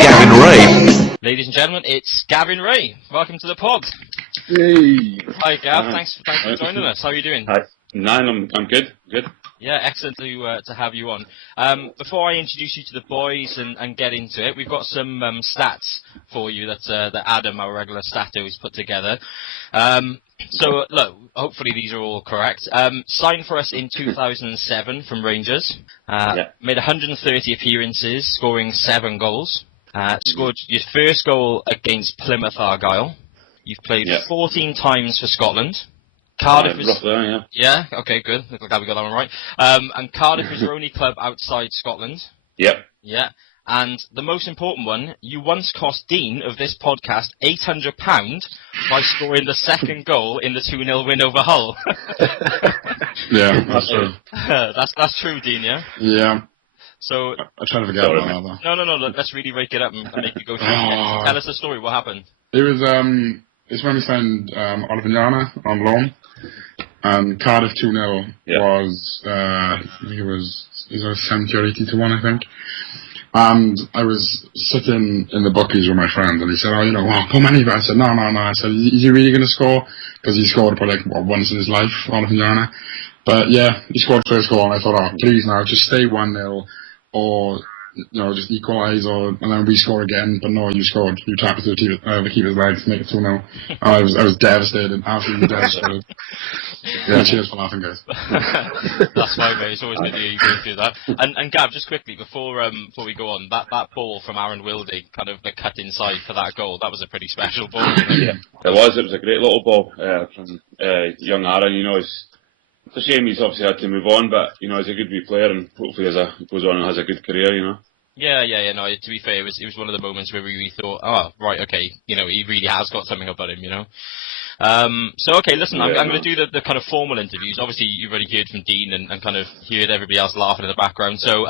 Gavin Ray. Ladies and gentlemen, it's Gavin Ray. Welcome to the pod. Hey. Hi, Gav. Thanks for joining us. How are you doing? Hi. I'm good. Good. Yeah, excellent to have you on. Before I introduce you to the boys and get into it, we've got some stats for you that Adam, our regular stato, has put together. So look, hopefully these are all correct. Signed for us in 2007 from Rangers. Made 130 appearances, scoring 7 goals. Scored your first goal against Plymouth Argyle. You've played 14 times for Scotland. Cardiff is... Yeah, okay, good. Glad we got that one right. And Cardiff is your only club outside Scotland. Yep. Yeah. And the most important one, you once cost Dean of this podcast £800 by scoring the second goal in the 2-0 win over Hull. Yeah, that's true. That's true, Dean, yeah? Yeah. So... I'm trying to forget about that. No, let's really rake it up and make it go through. Tell us the story, what happened? It was, it's when we signed Olivignana on loan. and Cardiff 2-0 was, I think it was 70 or 80 to 1, I think. And I was sitting in the bookies with my friend, and he said, put money back. I said, no. I said, is he really going to score? Because he scored probably once in his life, all of Indiana. But yeah, he scored first goal, and I thought, please now, just stay 1-0, or, just equalise, and then we score again. But no, you scored. You tapped it to the keeper's legs to make it 2-0. I was devastated, absolutely devastated. Yeah, cheers for laughing, guys. That's fine, mate. It's always good to hear you go through that. And Gav, just quickly, before we go on, that ball from Aaron Wilding, kind of the cut inside for that goal, that was a pretty special ball, wasn't it? Yeah, it was. It was a great little ball from young Aaron. It's a shame he's obviously had to move on, but, he's a good wee player, and hopefully he goes on and has a good career, Yeah. No, to be fair, it was one of the moments where we really thought, oh, right, okay, he really has got something about him, So, okay, listen, I'm going to do the kind of formal interviews. Obviously, you've already heard from Dean and kind of heard everybody else laughing in the background. So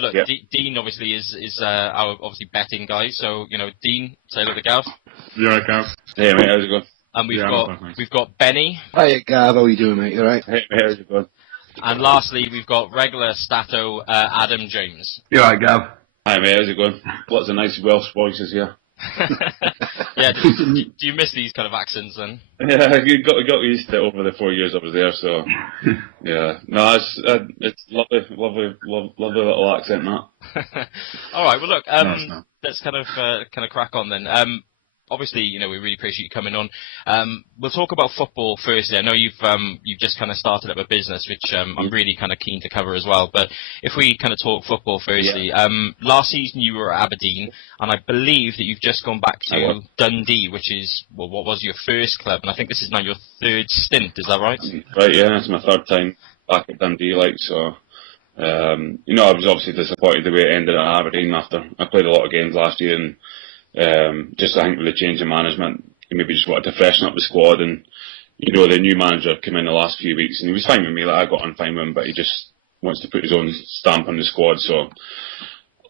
look, Dean obviously is our obviously betting guy. So, Dean, say hello to Gav. You alright, Gav? Hey, mate, how's it going? And we've got Benny. Hi, Gav, how are you doing, mate? You alright? Hey, mate, how's it going? And lastly, we've got regular Stato Adam James. You alright, Gav? Hi, mate, how's it going? Lots of nice Welsh voices here. Yeah, do you miss these kind of accents then? Yeah, I got used to it over the 4 years I was there, so yeah. No, it's lovely little accent, that. All right, well look, let's kind of crack on then. Obviously, we really appreciate you coming on. We'll talk about football firstly. I know you've just kind of started up a business, which I'm really kind of keen to cover as well. But if we kind of talk football firstly, last season you were at Aberdeen, and I believe that you've just gone back to Dundee, which is what was your first club, and I think this is now your third stint. Is that right? Right. Yeah, it's my third time back at Dundee. So. I was obviously disappointed the way it ended at Aberdeen after I played a lot of games last year, and just I think with the change in management, he maybe just wanted to freshen up the squad, and the new manager came in the last few weeks, and he was fine with me. Like I got on fine with him, but he just wants to put his own stamp on the squad. So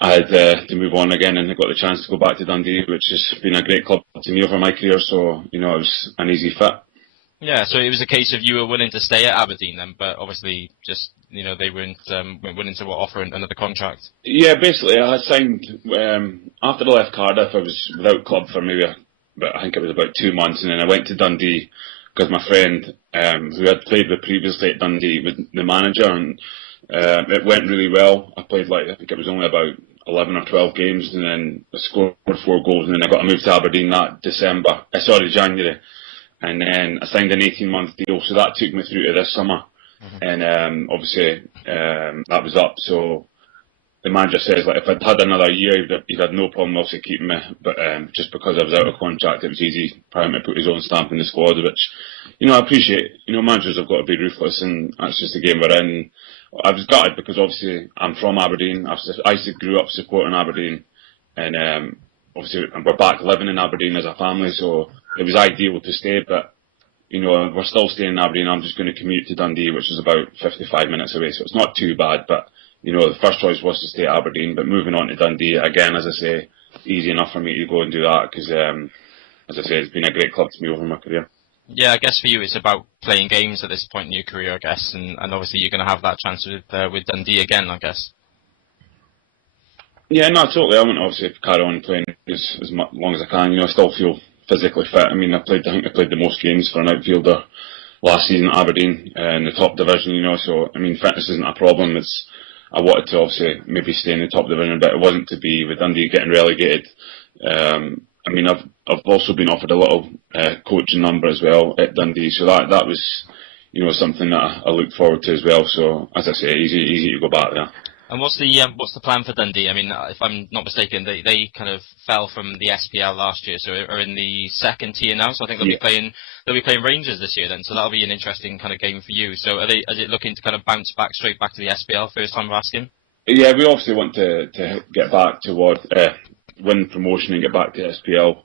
I had to move on again, and I got the chance to go back to Dundee, which has been a great club to me over my career. So it was an easy fit. Yeah, so it was a case of you were willing to stay at Aberdeen then, but obviously just they weren't willing to offer another contract. Yeah, basically I signed after I left Cardiff. I was without club for maybe I think it was about 2 months, and then I went to Dundee because my friend who had played with previously at Dundee with the manager, and it went really well. I played I think it was only about 11 or 12 games, and then I scored 4 goals, and then I got a move to Aberdeen that January. And then I signed an 18-month deal, so that took me through to this summer. And obviously that was up, so the manager says if I'd had another year, he'd had no problem obviously keeping me, but just because I was out of contract, it was easy for him to put his own stamp in the squad, which I appreciate. Managers have got to be ruthless, and that's just the game we're in. I was gutted because obviously I'm from Aberdeen. I grew up supporting Aberdeen, and obviously we're back living in Aberdeen as a family, so it was ideal to stay, but we're still staying in Aberdeen. I'm just going to commute to Dundee, which is about 55 minutes away, so it's not too bad. But the first choice was to stay at Aberdeen, but moving on to Dundee again, as I say, easy enough for me to go and do that because, as I say, it's been a great club to me over my career. Yeah, I guess for you it's about playing games at this point in your career, I guess, and obviously you're going to have that chance with Dundee again, I guess. Yeah, no, totally. I want to obviously carry on playing as long as I can. I still feel physically fit. I mean, I think I played the most games for an outfielder last season at Aberdeen in the top division. So I mean, fitness isn't a problem. I wanted to obviously maybe stay in the top division, but it wasn't to be with Dundee getting relegated. I mean, I've also been offered a little coaching number as well at Dundee, so that was something that I look forward to as well. So as I say, easy to go back there. And what's the plan for Dundee? I mean, if I'm not mistaken, they kind of fell from the SPL last year, so are in the second tier now. So I think they'll be playing Rangers this year then. So that'll be an interesting kind of game for you. So is it looking to kind of bounce back straight back to the SPL? First time of asking. Yeah, we obviously want to get back toward win promotion and get back to SPL.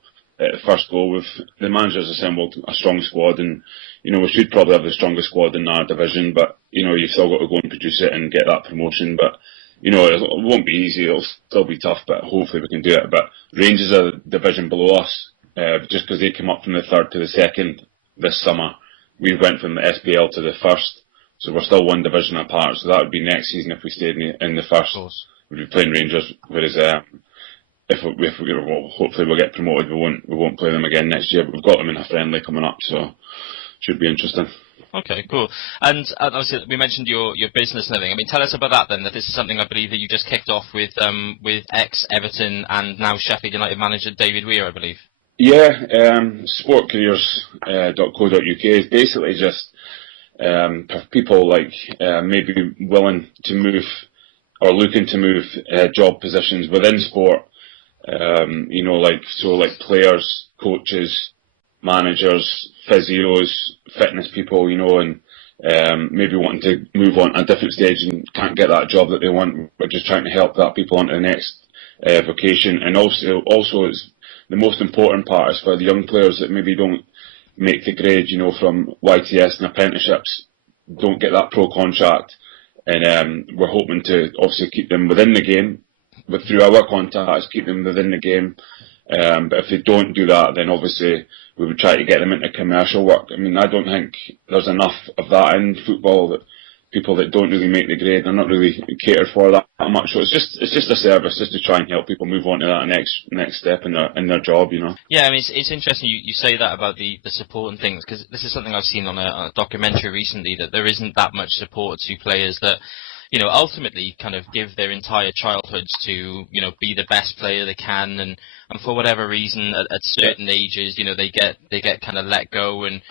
First goal, the manager's assembled a strong squad, and we should probably have the strongest squad in our division, but you've still got to go and produce it and get that promotion. But it won't be easy, it'll still be tough, but hopefully we can do it. But Rangers are the division below us, just because they came up from the third to the second this summer. we went from the SPL to the first, so we're still one division apart. So that would be next season if we stayed in the first. We'd be playing Rangers. Whereas hopefully we'll get promoted. We won't play them again next year. But we've got them in a friendly coming up, so should be interesting. Okay, cool. And obviously we mentioned your business and everything. I mean, tell us about that then. That this is something I believe that you just kicked off with ex-Everton and now Sheffield United manager David Weir, I believe. Yeah, sportcareers.co.uk is basically just people like maybe willing to move or looking to move job positions within sport. Like players, coaches, managers, physios, fitness people, and maybe wanting to move on at a different stage and can't get that job that they want. We're just trying to help that people onto the next vocation. And also it's the most important part is for the young players that maybe don't make the grade, from YTS and apprenticeships, don't get that pro contract. And we're hoping to obviously keep them within the game, but through our contacts, keep them within the game. But if they don't do that, then obviously we would try to get them into commercial work. I mean, I don't think there's enough of that in football, that people that don't really make the grade, they're not really catered for that much. So it's just a service, just to try and help people move on to that next step in their job, Yeah, I mean, it's interesting you say that about the support and things, because this is something I've seen on a documentary recently, that there isn't that much support to players that, ultimately kind of give their entire childhoods to, be the best player they can, and for whatever reason at certain ages, they get kind of let go, and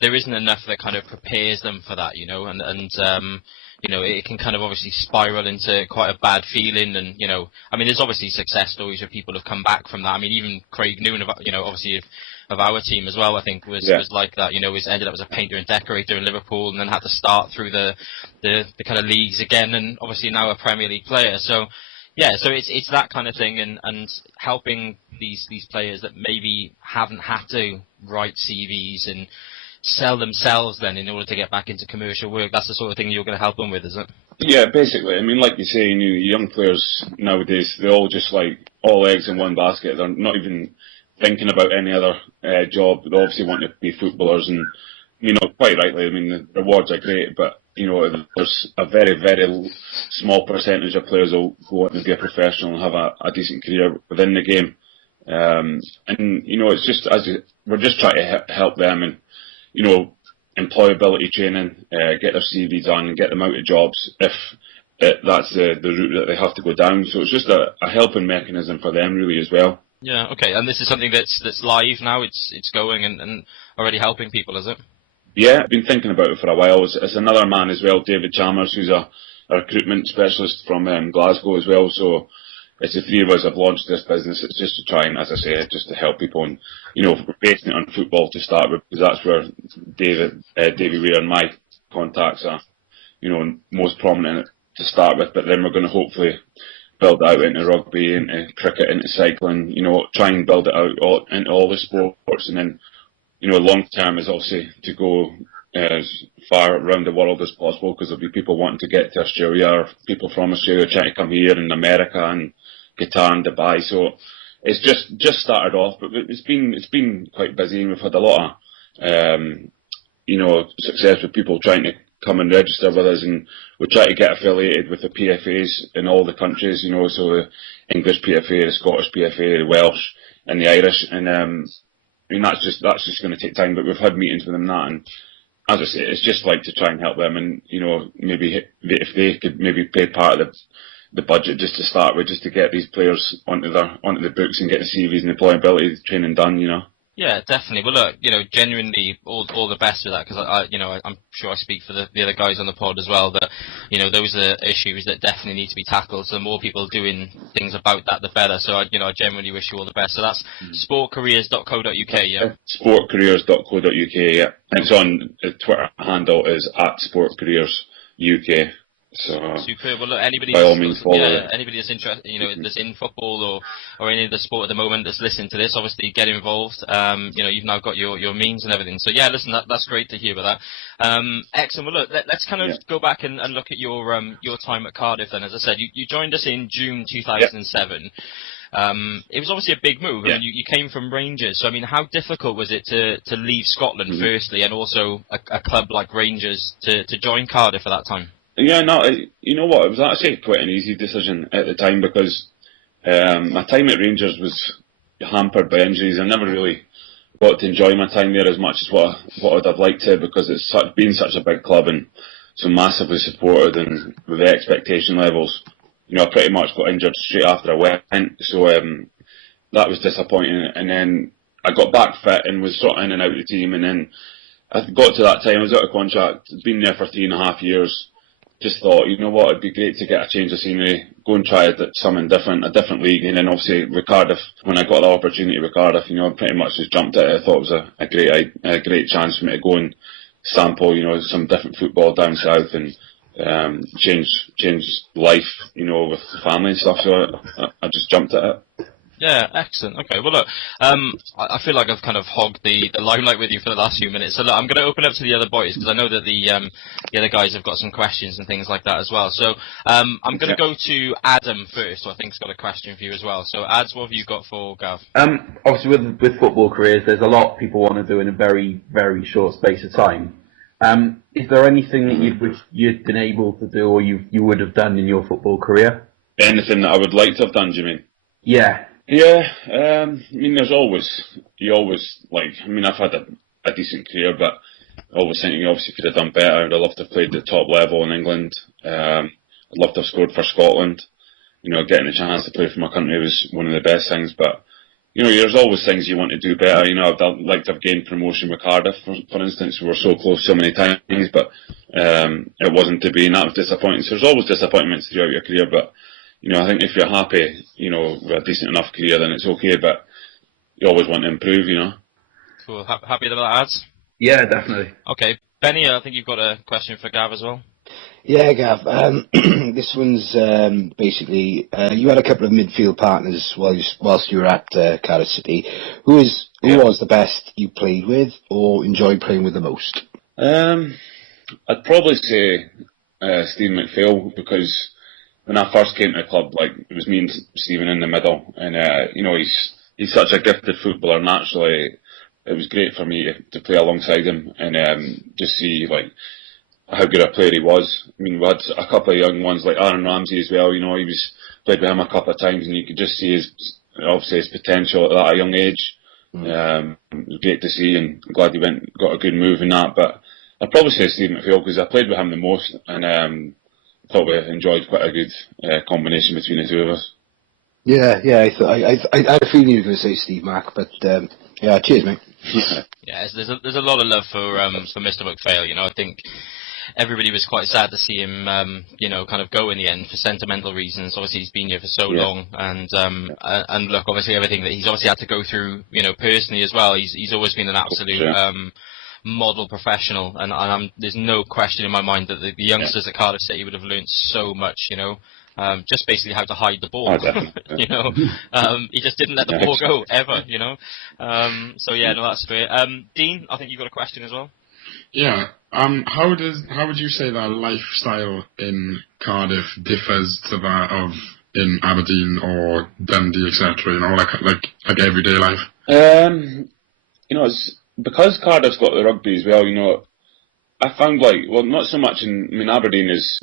there isn't enough that kind of prepares them for that, it can kind of obviously spiral into quite a bad feeling, and I mean, there's obviously success stories where people have come back from that. I mean, even Craig Noon, obviously of our team as well, I think was like that. Was ended up as a painter and decorator in Liverpool, and then had to start through the kind of leagues again, and obviously now a Premier League player. So yeah, so it's that kind of thing, and helping these players that maybe haven't had to write CVs and sell themselves then in order to get back into commercial work. That's the sort of thing you're going to help them with, is it? Yeah, basically. I mean, like you say, young players nowadays, they all just like all eggs in one basket. They're not even thinking about any other job. They obviously want to be footballers, and quite rightly. I mean, the rewards are great, but there's a very, very small percentage of players who want to be a professional and have a decent career within the game. It's just we're just trying to help them, and employability training, get their CV done, and get them out of jobs if that's the route that they have to go down. So it's just a helping mechanism for them really as well. Yeah, okay. And this is something that's live now. It's going and already helping people, is it? Yeah, I've been thinking about it for a while. It's another man as well, David Chalmers, who's a recruitment specialist from Glasgow as well. So it's the three of us have launched this business. It's just to try and, as I say, just to help people, and we're basing it on football to start with, because that's where Davy Weir and my contacts are, most prominent to start with. But then we're going to hopefully build it out into rugby, into cricket, into cycling. Try and build it out into all the sports, and then long term is obviously to go as far around the world as possible, because there'll be people wanting to get to Australia, or people from Australia trying to come here, and America and Qatar and Dubai. So it's just started off, but it's been quite busy, and we've had a lot of success with people trying to come and register with us, and we try to get affiliated with the PFAs in all the countries, so the English PFA, the Scottish PFA, the Welsh and the Irish, and I mean that's just going to take time, but we've had meetings with them now, and as I say, it's just like to try and help them, and maybe if they could maybe pay part of the budget just to start with, just to get these players onto the books and get the CVs and employability training done, Yeah, definitely. Well, look, genuinely all the best with that, because I'm sure I speak for the other guys on the pod as well, that those are issues that definitely need to be tackled. So the more people doing things about that, the better. So I genuinely wish you all the best. So that's sportcareers.co.uk, yeah. Sportcareers.co.uk, yeah. And it's on the Twitter handle is @sportcareersuk. So superb. Well, look, anybody by all means follow anybody that's interested, that's in football or any of the sport at the moment that's listening to this, obviously get involved. You've now got your means and everything. So yeah, listen, that's great to hear about that. Excellent. Well, look, let's kind of go back and look at your time at Cardiff then. As I said, you joined us in June 2007. it was obviously a big move. Yeah. I mean, you came from Rangers, so I mean, how difficult was it to leave Scotland firstly, and also a club like Rangers to join Cardiff at that time? Yeah, no, you know what? It was actually quite an easy decision at the time because my time at Rangers was hampered by injuries. I never really got to enjoy my time there as much as what I'd have liked to, because it's been such a big club and so massively supported, and with the expectation levels, you know, I pretty much got injured straight after I went, so that was disappointing. And then I got back fit and was sort of in and out of the team, and then I got to that time, I was out of contract, been there for 3.5 years. Just thought, you know what, it'd be great to get a change of scenery, go and try something different, a different league. And then obviously with Cardiff, when I got the opportunity with Cardiff, you know, I pretty much just jumped at it. I thought it was a great chance for me to go and sample, you know, some different football down south and change life, you know, with the family and stuff. So I just jumped at it. Yeah, excellent. Okay, well look, I feel like I've kind of hogged the limelight with you for the last few minutes, so look, I'm going to open up to the other boys, because I know that the other guys have got some questions and things like that as well. So I'm going to go to Adam first, who I think's got a question for you as well. So Ads, what have you got for Gav? Obviously with football careers, there's a lot people want to do in a very, very short space of time. Is there anything that you wish you'd been able to do, or you would have done in your football career? Anything that I would like to have done, do you mean? Yeah. Yeah, I mean, I've had a decent career, but I always think you obviously could have done better. I'd love to have played at the top level in England. I'd love to have scored for Scotland. You know, getting the chance to play for my country was one of the best things, but, you know, there's always things you want to do better. You know, I'd like to have gained promotion with Cardiff, for instance. We were so close so many times, but it wasn't to be, and that was disappointing. So there's always disappointments throughout your career, but you know, I think if you're happy, you know, with a decent enough career, then it's okay, but you always want to improve, you know. Cool. Happy with that, Ads? Yeah, definitely. Okay. Benny, I think you've got a question for Gav as well. Yeah, Gav. This one's basically, you had a couple of midfield partners whilst you were at Cardiff City. Who was the best you played with or enjoyed playing with the most? I'd probably say Steve McPhail, because when I first came to the club, like, it was me and Stephen in the middle, and you know, he's such a gifted footballer. Naturally, it was great for me to play alongside him and just see like how good a player he was. I mean, we had a couple of young ones like Aaron Ramsey as well. You know, he was played with him a couple of times, and you could just see his potential at that young age. It was great to see, and I'm glad he got a good move in that. But I'd probably say Steve McPhail, because I played with him the most, and thought we enjoyed quite a good combination between the two of us. Yeah, I had a feeling you were going to say Steve Mack, but yeah, cheers, mate. Yeah, there's a lot of love for Mr. McPhail. You know, I think everybody was quite sad to see him, you know, kind of go in the end for sentimental reasons. Obviously, he's been here for so long, and look, obviously everything that he's obviously had to go through, you know, personally as well. He's always been an absolute model professional, and there's no question in my mind that the youngsters at Cardiff City would have learnt so much, you know, just basically how to hide the ball. You know, he just didn't let the ball go ever, you know. So yeah, no, that's great. Dean, I think you've got a question as well. Yeah. How would you say that lifestyle in Cardiff differs to that of in Aberdeen or Dundee, etc.? You know, like everyday life. You know, it's because Cardiff's got the rugby as well. You know, I found not so much in Aberdeen is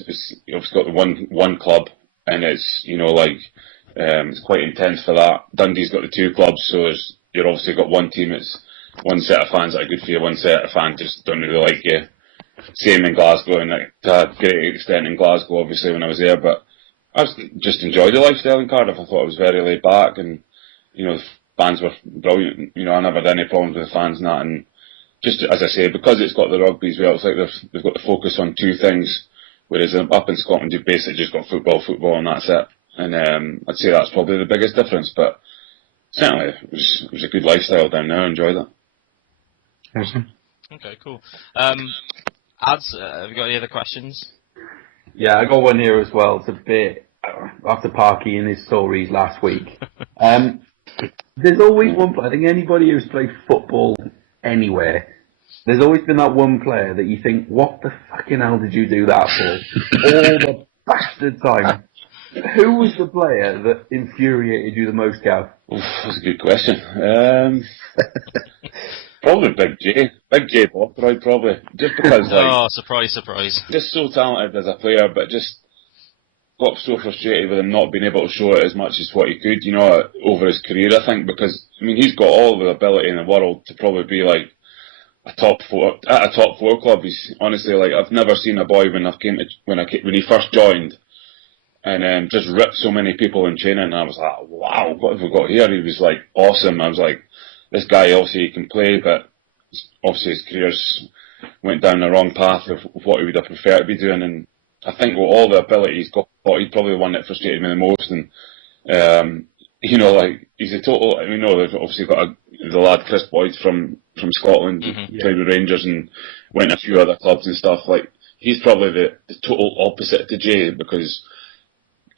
obviously got the one club, and it's, you know, it's quite intense for that. Dundee's got the two clubs, so you've obviously got one team. It's one set of fans that are good for you, one set of fans just don't really like you. Same in Glasgow, and to a great extent in Glasgow, obviously, when I was there. But I just enjoyed the lifestyle in Cardiff. I thought it was very laid back, and, you know, the fans were brilliant. You know, I never had any problems with the fans and that. And just, as I say, because it's got the rugby as well, it's like they've got to focus on two things, whereas up in Scotland, you've basically just got football, and that's it. And I'd say that's probably the biggest difference. But certainly, it was a good lifestyle down there. I enjoyed it. Awesome. Okay, cool. Ads, have you got any other questions? Yeah, I got one here as well. It's a bit after Parky and his stories last week. There's always one. I think anybody who's played football anywhere, there's always been that one player that you think, what the fucking hell did you do that for? All the bastard time. Who was the player that infuriated you the most, Gav? Oof, that's a good question. Probably Big J Bothroyd, probably. Just because, surprise. Just so talented as a player, but just got so frustrated with him not being able to show it as much as what he could, over his career, I think, because, he's got all the ability in the world to probably be like a top four club. He's honestly, like, I've never seen a boy when he first joined and just ripped so many people in training, and I was like, wow, what have we got here? He was like awesome. I was like, this guy obviously can play, but obviously his career's went down the wrong path of what he would have preferred to be doing, and I think with all the ability he's got, he's probably the one that frustrated me the most, and like, he's a total, they've obviously got the lad Chris Boyd from Scotland, played with Rangers and went a few other clubs and stuff. Like, he's probably the total opposite to Jay, because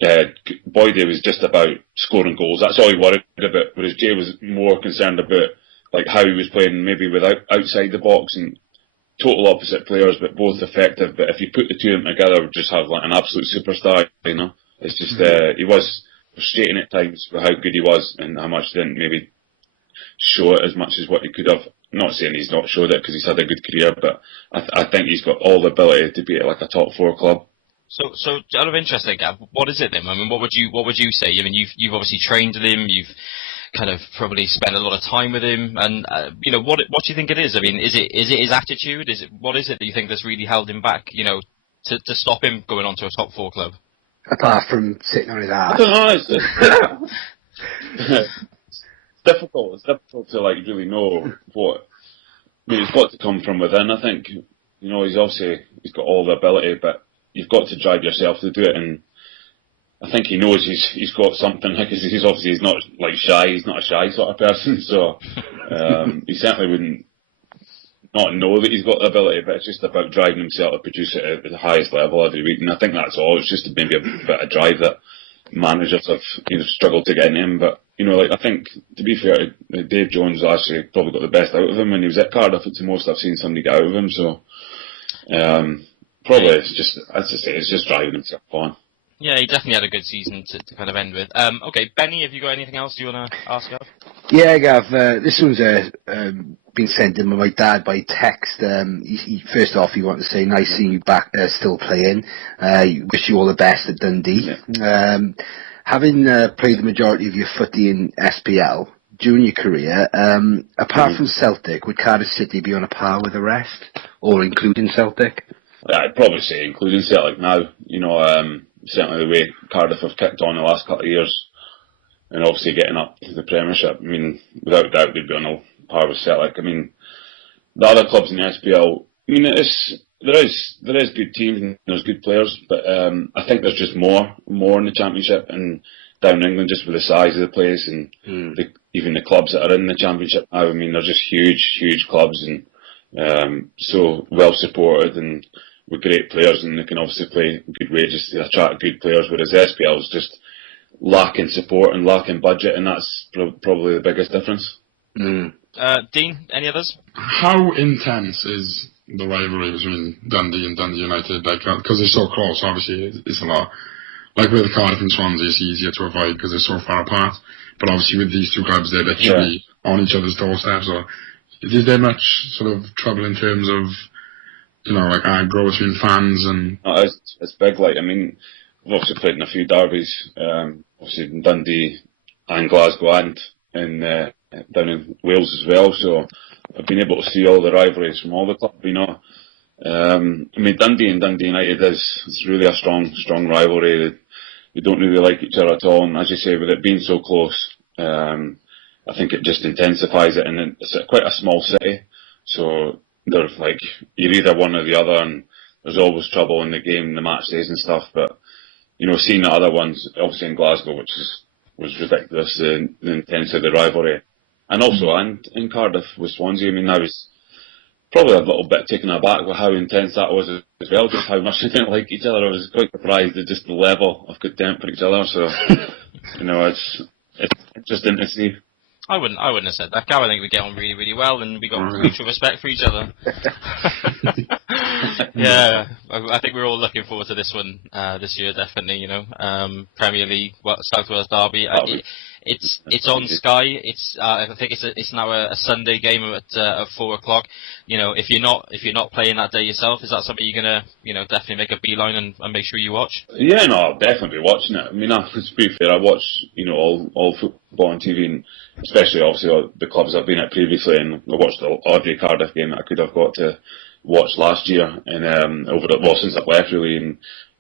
Boydie was just about scoring goals. That's all he worried about, whereas Jay was more concerned about like how he was playing, maybe without outside the box, and total opposite players, but both effective. But if you put the two of them together, we'd just have like an absolute superstar. It's just he was frustrating at times for how good he was and how much he didn't maybe show it as much as what he could have. I'm not saying he's not showed it because he's had a good career, but I think he's got all the ability to be at like a top four club. So out of interest, Gav, what is it then? What would you say? You've obviously trained with him. You've kind of probably spent a lot of time with him, and what do you think it is? Is it his attitude? What is it that you think that's really held him back? To stop him going on to a top four club. Apart from sitting on his ass. I don't know. It's difficult. It's difficult to like really know what. It's got to come from within. I think he's got all the ability, but you've got to drive yourself to do it, and I think he knows he's got something. Because he's not like shy. He's not a shy sort of person, so he certainly wouldn't not know that he's got the ability. But it's just about driving himself to produce it at the highest level every week, and I think that's all. It's just maybe a bit of drive that managers have struggled to get in him. But I think, to be fair, Dave Jones actually probably got the best out of him when he was at Cardiff. It's the most I've seen somebody get out of him. So probably it's just, as I say, it's just driving himself on. Yeah, he definitely had a good season to kind of end with. Okay, Benny, have you got anything else you want to ask Gav? Yeah, Gav, this one's been sent in by my dad by text. First off, he wanted to say, nice seeing you back, still playing. Wish you all the best at Dundee. Yeah. Having played the majority of your footy in SPL during your career, apart from Celtic, would Cardiff City be on a par with the rest, or including Celtic? I'd probably say including Celtic now. Certainly the way Cardiff have kicked on the last couple of years, and obviously getting up to the Premiership. Without doubt, they'd be on a par with Celtic. The other clubs in the SPL, there is good teams and there's good players, but I think there's just more in the Championship and down in England, just with the size of the place and even the clubs that are in the Championship now. They're just huge clubs and so well supported and with great players, and they can obviously play good wages to attract good players, whereas SPL is just lacking support and lacking budget, and that's probably the biggest difference. Dean, any others? How intense is the rivalry between Dundee and Dundee United? Because they're so close, obviously it's a lot. Like with Cardiff and Swansea, it's easier to avoid because they're so far apart. But obviously with these two clubs, they're literally on each other's doorsteps. So is there much sort of trouble in terms of aggro between fans and? No, it's big. We've obviously played in a few derbies, obviously in Dundee and Glasgow and down in Wales as well. So I've been able to see all the rivalries from all the clubs. Dundee and Dundee United it's really a strong rivalry. They don't really like each other at all, and as you say, with it being so close, I think it just intensifies it. And it's quite a small city, so they're you're either one or the other, and there's always trouble in the game, the match days and stuff. But seeing the other ones, obviously in Glasgow, which was ridiculous, the intensity of the rivalry, and also and in Cardiff with Swansea. I was probably a little bit taken aback with how intense that was as well, just how much they didn't like each other. I was quite surprised at just the level of contempt for each other. So it's interesting to see. I wouldn't have said that, Gav. I think we get on really, really well, and we got mutual respect for each other. Yeah, I think we're all looking forward to this one this year, definitely. You know, Premier League, South Wales Derby. It's on Sky. I think it's now a Sunday game at 4:00. You know, if you're not playing that day yourself, is that something you're gonna definitely make a beeline and make sure you watch? Yeah, no, I'll definitely be watching it. I mean, to be fair, I watch all football on TV, and especially obviously all the clubs I've been at previously, and I watched the Audrey Cardiff game that I could have got to watch last year, and since I've left really, and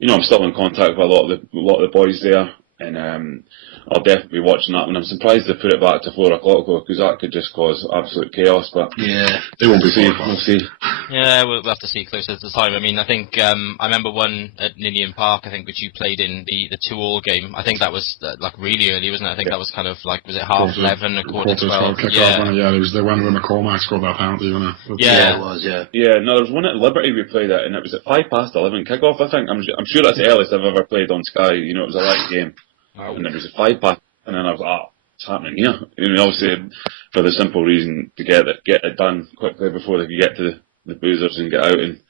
I'm still in contact with a lot of the boys there, and I'll definitely be watching that one. I'm surprised they put it back to 4:00 though, because that could just cause absolute chaos. But yeah, they won't be safe. We'll see. Yeah, we'll have to see closer to the time. I mean, I think I remember one at Ninian Park, I think, which you played in the 2-2 game. I think that was like really early, wasn't it? I think that was kind of like, was it 11:30, a quarter to 12? Yeah, it was the one when McCormack scored that penalty, wasn't it? Yeah, it was. Yeah. Yeah, no, there was one at Liberty we played at, and it was at 11:05 kickoff. I think I'm sure that's the earliest I've ever played on Sky. It was a live game. Oh. And it was at 5:05, and then I was like, what's happening here? Obviously, for the simple reason to get it done quickly before they could get to the boozers and get out and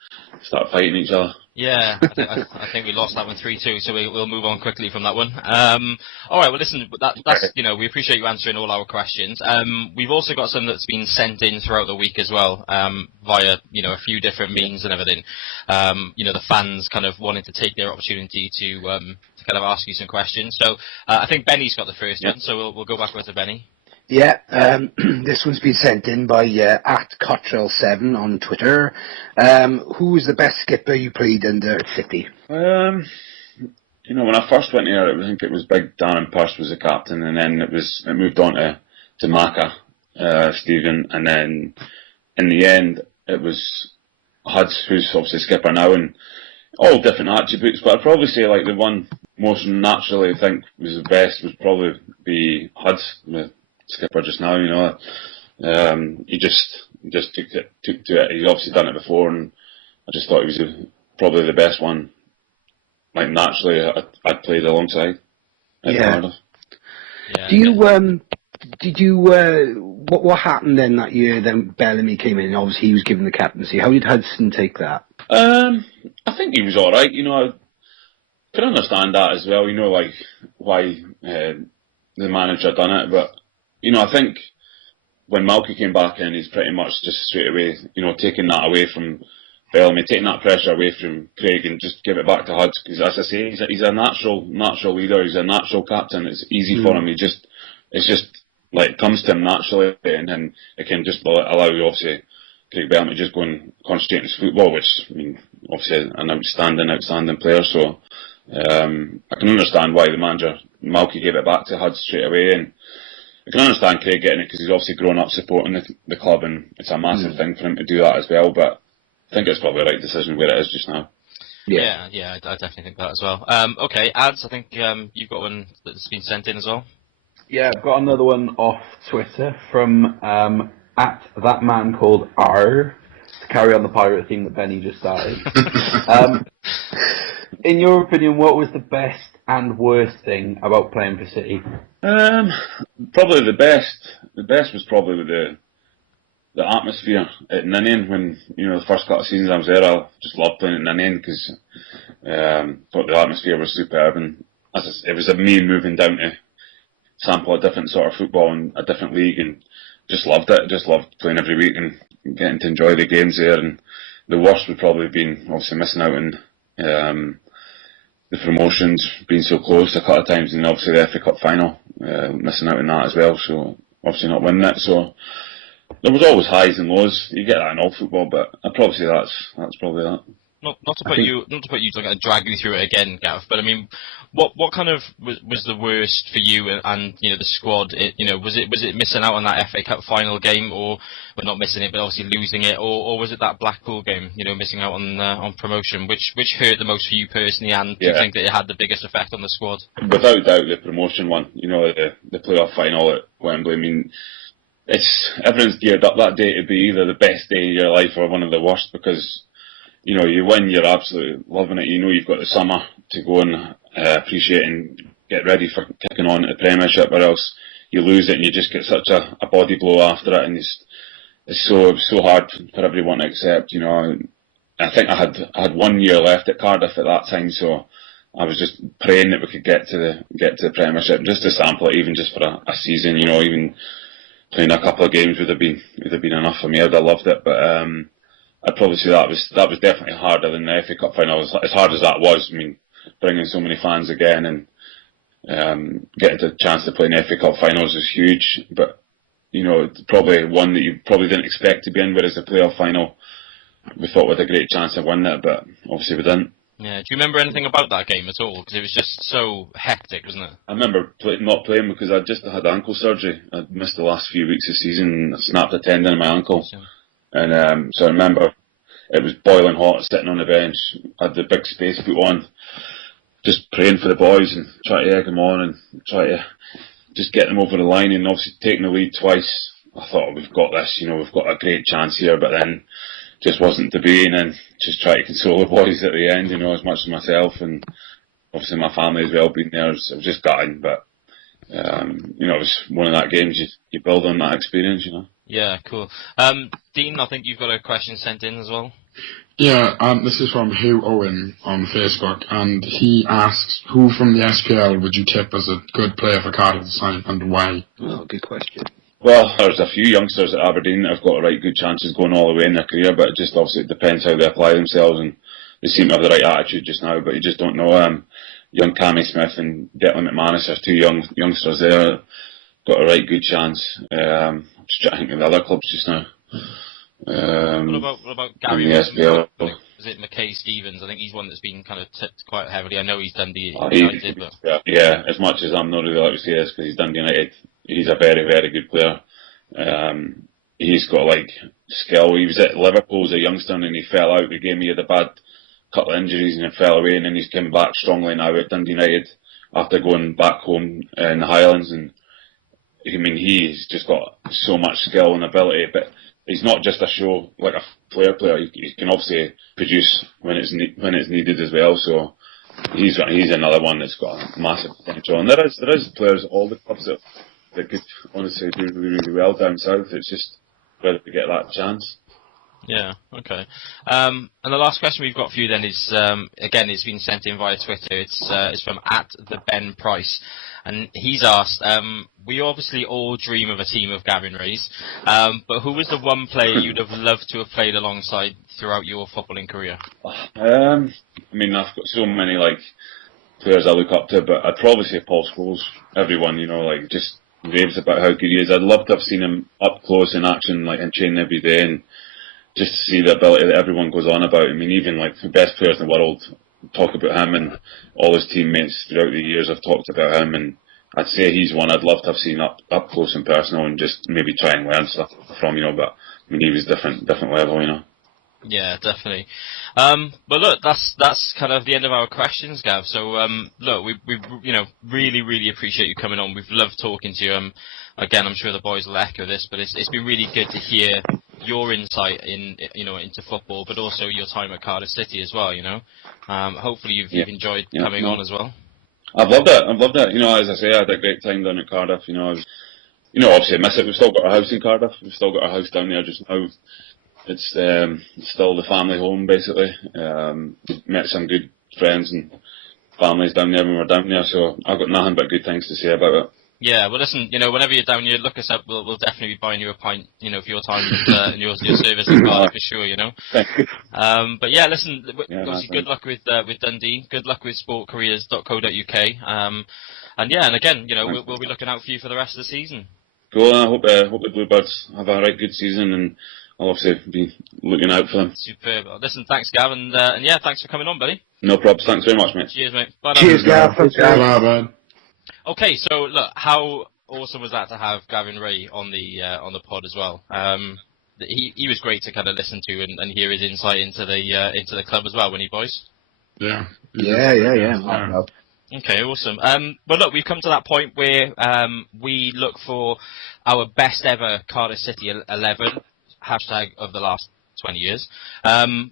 start fighting each other. Yeah, I think we lost that one 3-2, so we'll move on quickly from that one. All right, well, listen, that's we appreciate you answering all our questions. We've also got some that's been sent in throughout the week as well, via a few different means and everything. The fans kind of wanting to take their opportunity to kind of ask you some questions. So I think Benny's got the first one, so we'll go backwards to Benny. Yeah, this one's been sent in by @Cottrell7 on Twitter. Who was the best skipper you played under at City? When I first went here, I think it was Big Darren Purse was the captain, and then it moved on to Maka, Stephen, and then in the end it was Huds, who's obviously skipper now, and all different attributes. But I'd probably say like the one most naturally I think was the best would probably be Huds, the skipper just now. He just took to it. He's obviously done it before, and I just thought he was probably the best one. Like naturally, I'd played alongside. Yeah. Do you did you what happened then that year? Then Bellamy came in. Obviously, he was given the captaincy. How did Hudson take that? I think he was all right. I can understand that as well. Like why the manager done it, but I think when Malky came back in, he's pretty much just straight away, taking that away from Bellamy, taking that pressure away from Craig, and just give it back to Hudson. Because as I say, he's a natural leader. He's a natural captain. It's easy for him. It's just like it comes to him naturally, and then it can just allow obviously Craig Bellamy just go and concentrate on his football, which obviously an outstanding player. So I can understand why the manager Malky gave it back to Hudson straight away, and I can understand Craig getting it because he's obviously grown up supporting the club, and it's a massive thing for him to do that as well. But I think it's probably the right decision where it is just now. Yeah, I definitely think that as well. Okay, Ads, I think you've got one that's been sent in as well. Yeah, I've got another one off Twitter from @that man called R, to carry on the pirate theme that Benny just started. In your opinion, what was the best and worst thing about playing for City? Probably the best. The best was probably with the atmosphere at Ninian when the first couple of seasons I was there. I just loved playing at Ninian because thought the atmosphere was superb, and it was me moving down to sample a different sort of football in a different league, and just loved it. Just loved playing every week and getting to enjoy the games there. And the worst would probably have been obviously missing out on the promotions, being so close a couple of times, and obviously the FA Cup final, missing out on that as well. So obviously not winning it. So there was always highs and lows. You get that in all football, but I'd probably say that's probably that. Not to put you to drag you through it again, Gav, but I mean, what kind of was the worst for you and the squad? Was it missing out on that FA Cup final game, or not missing it, but obviously losing it, or was it that Blackpool game? Missing out on promotion, which hurt the most for you personally, and do you think that it had the biggest effect on the squad? Without doubt, the promotion one. The playoff final at Wembley. I mean, everyone's geared up that day to be either the best day of your life or one of the worst, because you win, you're absolutely loving it. You've got the summer to go and appreciate and get ready for kicking on at the Premiership, or else you lose it and you just get such a body blow after it, and it's so hard for everyone to accept. I think I had 1 year left at Cardiff at that time, so I was just praying that we could get to the Premiership, just to sample it, even just for a season. You know, even playing a couple of games would have been enough for me. I'd have loved it, but I'd probably say that was definitely harder than the FA Cup final. As hard as that was, I mean, bringing so many fans again and getting the chance to play in the FA Cup finals is huge. But you know, it's probably one that you probably didn't expect to be in. Whereas the playoff final, we thought we had a great chance of winning it, but obviously we didn't. Yeah. Do you remember anything about that game at all? Because it was just so hectic, wasn't it? I remember not playing because I just had ankle surgery. I'd missed the last few weeks of the season. I snapped a tendon in my ankle. And so I remember it was boiling hot, sitting on the bench. I had the big space put on, just praying for the boys and trying to egg them on and try to just get them over the line. And obviously taking the lead twice, I thought, we've got this, you know, we've got a great chance here. But then just wasn't to be, and then just try to console the boys at the end, you know, as much as myself and obviously my family as well being there. So I was just gutting, but you know, it was one of that games you build on that experience, you know. Yeah, cool. Dean, I think you've got a question sent in as well. Yeah, this is from Hugh Owen on Facebook, and he asks, who from the SPL would you tip as a good player for Cardiff to sign, and why? Oh, good question. Well, there's a few youngsters at Aberdeen that have got right good chances going all the way in their career, but it just obviously it depends how they apply themselves, and they seem to have the right attitude just now, but you just don't know. Young Cammy Smith and Declan McManus are two youngsters there, got a right good chance. Just trying to think of the other clubs just now. What about Gavin? Is it McKay Stevens? I think he's one that's been kind of tipped quite heavily. I know he's Dundee United, but yeah, as much as I'm not really like to say this because he's Dundee United, he's a very, very good player. He's got like skill. He was at Liverpool as a youngster and he fell out the game. He had a bad couple of injuries and then fell away, and then he's come back strongly now at Dundee United after going back home in the Highlands. And I mean, he's just got so much skill and ability, but he's not just a show like a player. He can obviously produce when it's needed as well. So he's another one that's got massive potential. And there is players at all the clubs that could honestly do really, really well down south. It's just whether we get that chance. Yeah, okay. And the last question we've got for you then is, again, it's been sent in via Twitter. It's from @TheBenPrice. And he's asked, we obviously all dream of a team of Gavin Rays, but who was the one player you'd have loved to have played alongside throughout your footballing career? I mean, I've got so many like players I look up to, but I'd probably say Paul Scholes. Everyone, you know, like just raves about how good he is. I'd love to have seen him up close in action, like in training every day, and just to see the ability that everyone goes on about. I mean, even like the best players in the world talk about him, and all his teammates throughout the years have talked about him, and I'd say he's one I'd love to have seen up close and personal, and just maybe try and learn stuff from, you know. But I mean, he was different level, you know. Yeah, definitely. But look, that's kind of the end of our questions, Gav. So look, we you know, really appreciate you coming on. We've loved talking to you. Again, I'm sure the boys will echo this, but it's been really good to hear your insight into football, but also your time at Cardiff City as well. You know, hopefully you've enjoyed coming on as well. I've loved it. You know, as I say, I had a great time down at Cardiff. You know, obviously I miss it. We've still got our house in Cardiff. We've still got our house down there just now. It's still the family home, basically. Met some good friends and families down there when we were down there, so I've got nothing but good things to say about it. Yeah, well, listen, you know, whenever you're down here, look us up. We'll definitely be buying you a pint, you know, for your time and your service in Cardiff for sure, you know. Thank you. But yeah, listen, obviously, good luck with Dundee. Good luck with sportcareers.co.uk. And again, you know, we'll be looking out for you for the rest of the season. Cool. I hope the Bluebirds have a right good season, and I'll obviously be looking out for them. Superb. Listen, thanks, Gav, and yeah, thanks for coming on, buddy. No problems. Thanks very much, mate. Cheers, mate. Bye now. Cheers, Gav. Thanks, Gav. Okay, so look, how awesome was that to have Gavin Rae on the pod as well? He was great to kind of listen to and hear his insight into the club as well, wasn't he, boys? Yeah. Okay, awesome. Well, look, we've come to that point where we look for our best ever Cardiff City 11 hashtag of the last 20 years.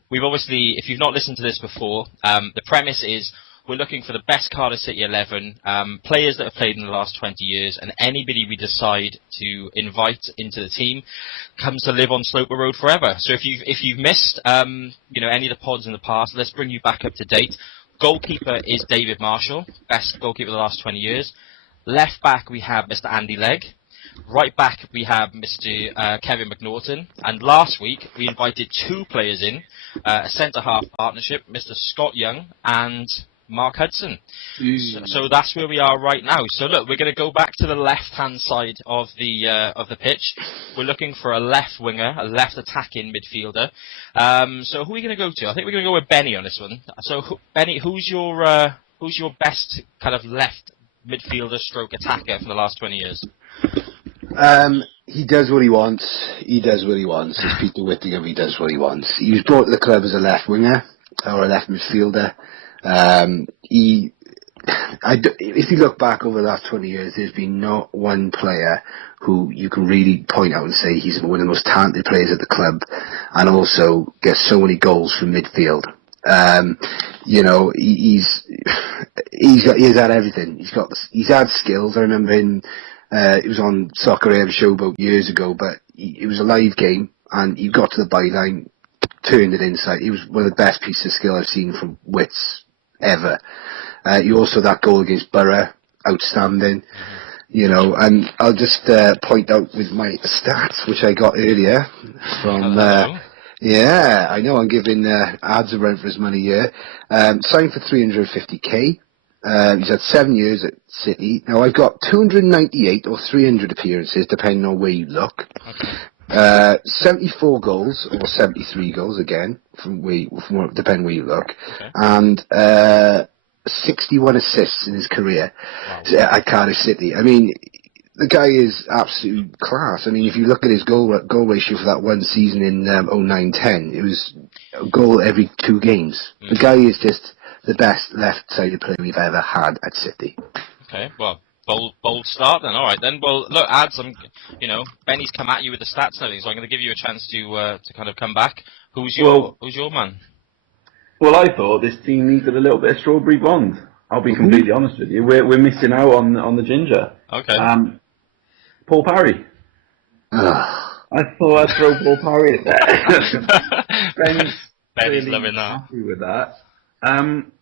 We've obviously, if you've not listened to this before, the premise is we're looking for the best Cardiff City 11, players that have played in the last 20 years, and anybody we decide to invite into the team comes to live on Sloper Road forever. So if you've missed any of the pods in the past, let's bring you back up to date. Goalkeeper is David Marshall, best goalkeeper of the last 20 years. Left back we have Mr. Andy Legg. Right back we have Mr. Kevin McNaughton. And last week we invited 2 players in, a centre-half partnership, Mr. Scott Young and Mark Hudson. So that's where we are right now. So look, we're going to go back to the left-hand side of the pitch. We're looking for a left winger, a left attacking midfielder. So who are we going to go to? I think we're going to go with Benny on this one. So Benny, who's your best kind of left midfielder stroke attacker for the last 20 years? He does what he wants. It's Peter Whittingham. He does what he wants. He was brought to the club as a left winger or a left midfielder. If you look back over the last 20 years, there's been not one player who you can really point out and say he's one of the most talented players at the club, and also gets so many goals from midfield. He's had everything. He's had skills. I remember him. It was on Soccer AM show about years ago, but it was a live game, and he got to the byline, turned it inside. He was one of the best pieces of skill I've seen from Wits ever. He also, that goal against Borough, outstanding. And I'll just point out with my stats, which I got earlier from. Yeah, I know I'm giving ads a run for his money here. Signed for 350k. He's had 7 years at City. Now I've got 298 or 300 appearances, depending on where you look. Okay. 74 goals or 73 goals again, depending where you look, okay. And 61 assists in his career at Cardiff City. I mean, the guy is absolute class. I mean, if you look at his goal ratio for that one season in 09-10, it was a goal every 2 games. The guy is just the best left-sided player we've ever had at City. Okay, well, bold start then. All right then. Well, look, ads. Benny's come at you with the stats and everything, so I'm going to give you a chance to kind of come back. Who's your man? Well, I thought this team needed a little bit of strawberry blonde. I'll be completely honest with you. We're missing out on the ginger. Okay. Paul Parry. I thought I'd throw Paul Parry at there. Benny's loving that. Happy with that.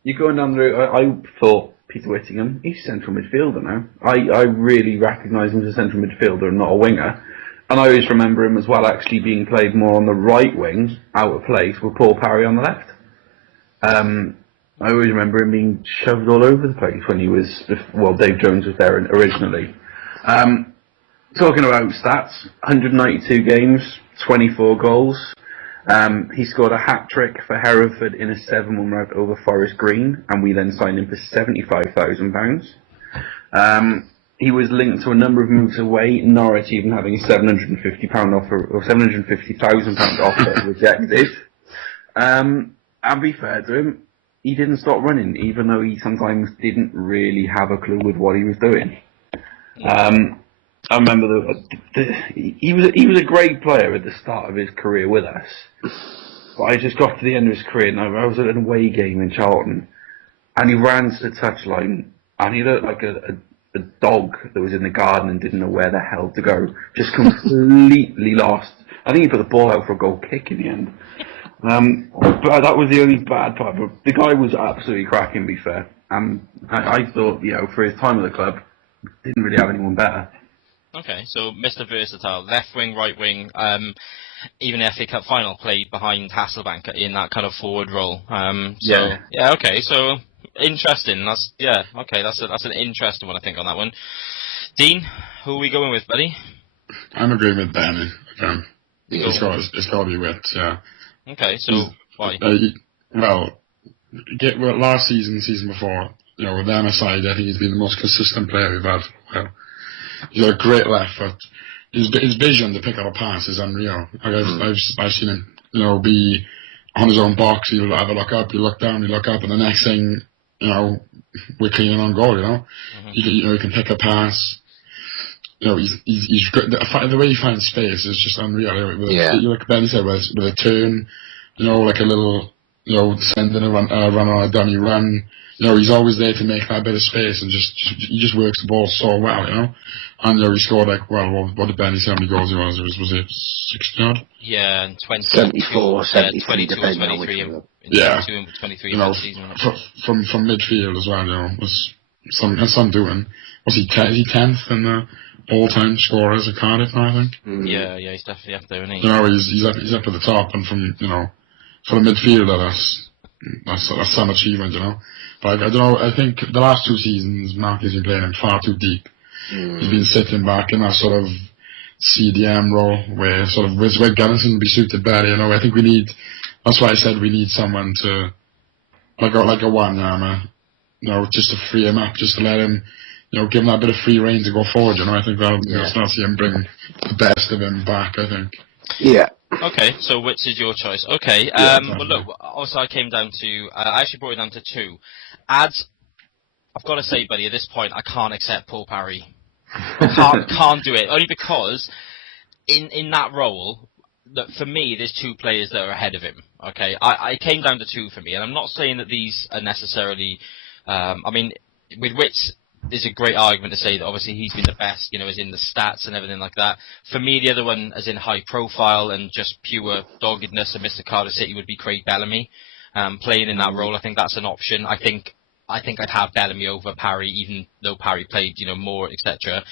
You're going down the route. I thought Peter Whittingham, he's central midfielder now. I really recognise him as a central midfielder and not a winger. And I always remember him as well actually being played more on the right wing, out of place, with Paul Parry on the left. I always remember him being shoved all over the place when he was, Dave Jones was there originally. Talking about stats, 192 games, 24 goals. He scored a hat-trick for Hereford in a 7-1 rout over Forest Green, and we then signed him for £75,000. He was linked to a number of moves away, Norwich even having a £750 offer, or £750,000 offer rejected. And be fair to him, he didn't stop running, even though he sometimes didn't really have a clue with what he was doing. I remember he was a great player at the start of his career with us, but I just got to the end of his career and I was at an away game in Charlton, and he ran to the touchline and he looked like a dog that was in the garden and didn't know where the hell to go, just completely lost. I think he put the ball out for a goal kick in the end. But that was the only bad part. But the guy was absolutely cracking, to be fair. I thought, for his time at the club, didn't really have anyone better. Okay, so Mr. Versatile, left wing, right wing, even the FA Cup final played behind Hasselbank in that kind of forward role. So interesting. That's an interesting one, I think, on that one. Dean, who are we going with, buddy? I'm agreeing with Benny. It's got to be Wits, yeah. Okay, so why? Last season before, with them aside, I think he's been the most consistent player we've had for a while. He's got a great left foot. His vision to pick up a pass is unreal. I've seen him, be on his own box. He'll have a look up, he'll look down, he'll look up, and the next thing, we're cleaning on goal. Mm-hmm. He can pick a pass. He's good. The way he finds space is just unreal. Like Ben said, with a turn, like a little, sending a run on a dummy run. he's always there to make that bit of space, and he just works the ball so well, And he scored what did Benny say how many goals he was? Was it 60 odd? Yeah, and 74, 73, 22 or 23 in 22 and 23 last season. From midfield as well, was some doing. Was he 10th in the all-time scorers at Cardiff now, I think? Yeah, he's definitely up there, isn't he? He's up at the top, and from for the midfielder, that's some achievement, But I don't know. I think the last 2 seasons, Mark has been playing him far too deep. He's been sitting back in that sort of CDM role where Gunnison would be suited better. I think we need. That's why I said we need someone to like a Wanyama, just to free him up, just to let him, give him that bit of free rein to go forward. I think that'll start see him bring the best of him back. I think. Yeah. Okay, so which is your choice? Okay, well look, also I came down to, I actually brought it down to 2. Ads, I've got to say, buddy, at this point, I can't accept Paul Parry. I can't do it, only because in that role, that for me, there's 2 players that are ahead of him, okay? I came down to 2 for me, and I'm not saying that these are necessarily, with Wits, there's a great argument to say that obviously he's been the best, as in the stats and everything like that. For me, the other one, as in high profile and just pure doggedness of Mr. Cardiff City, would be Craig Bellamy. Playing in that role, I think that's an option. I think I'd have Bellamy over Parry, even though Parry played, more, etc.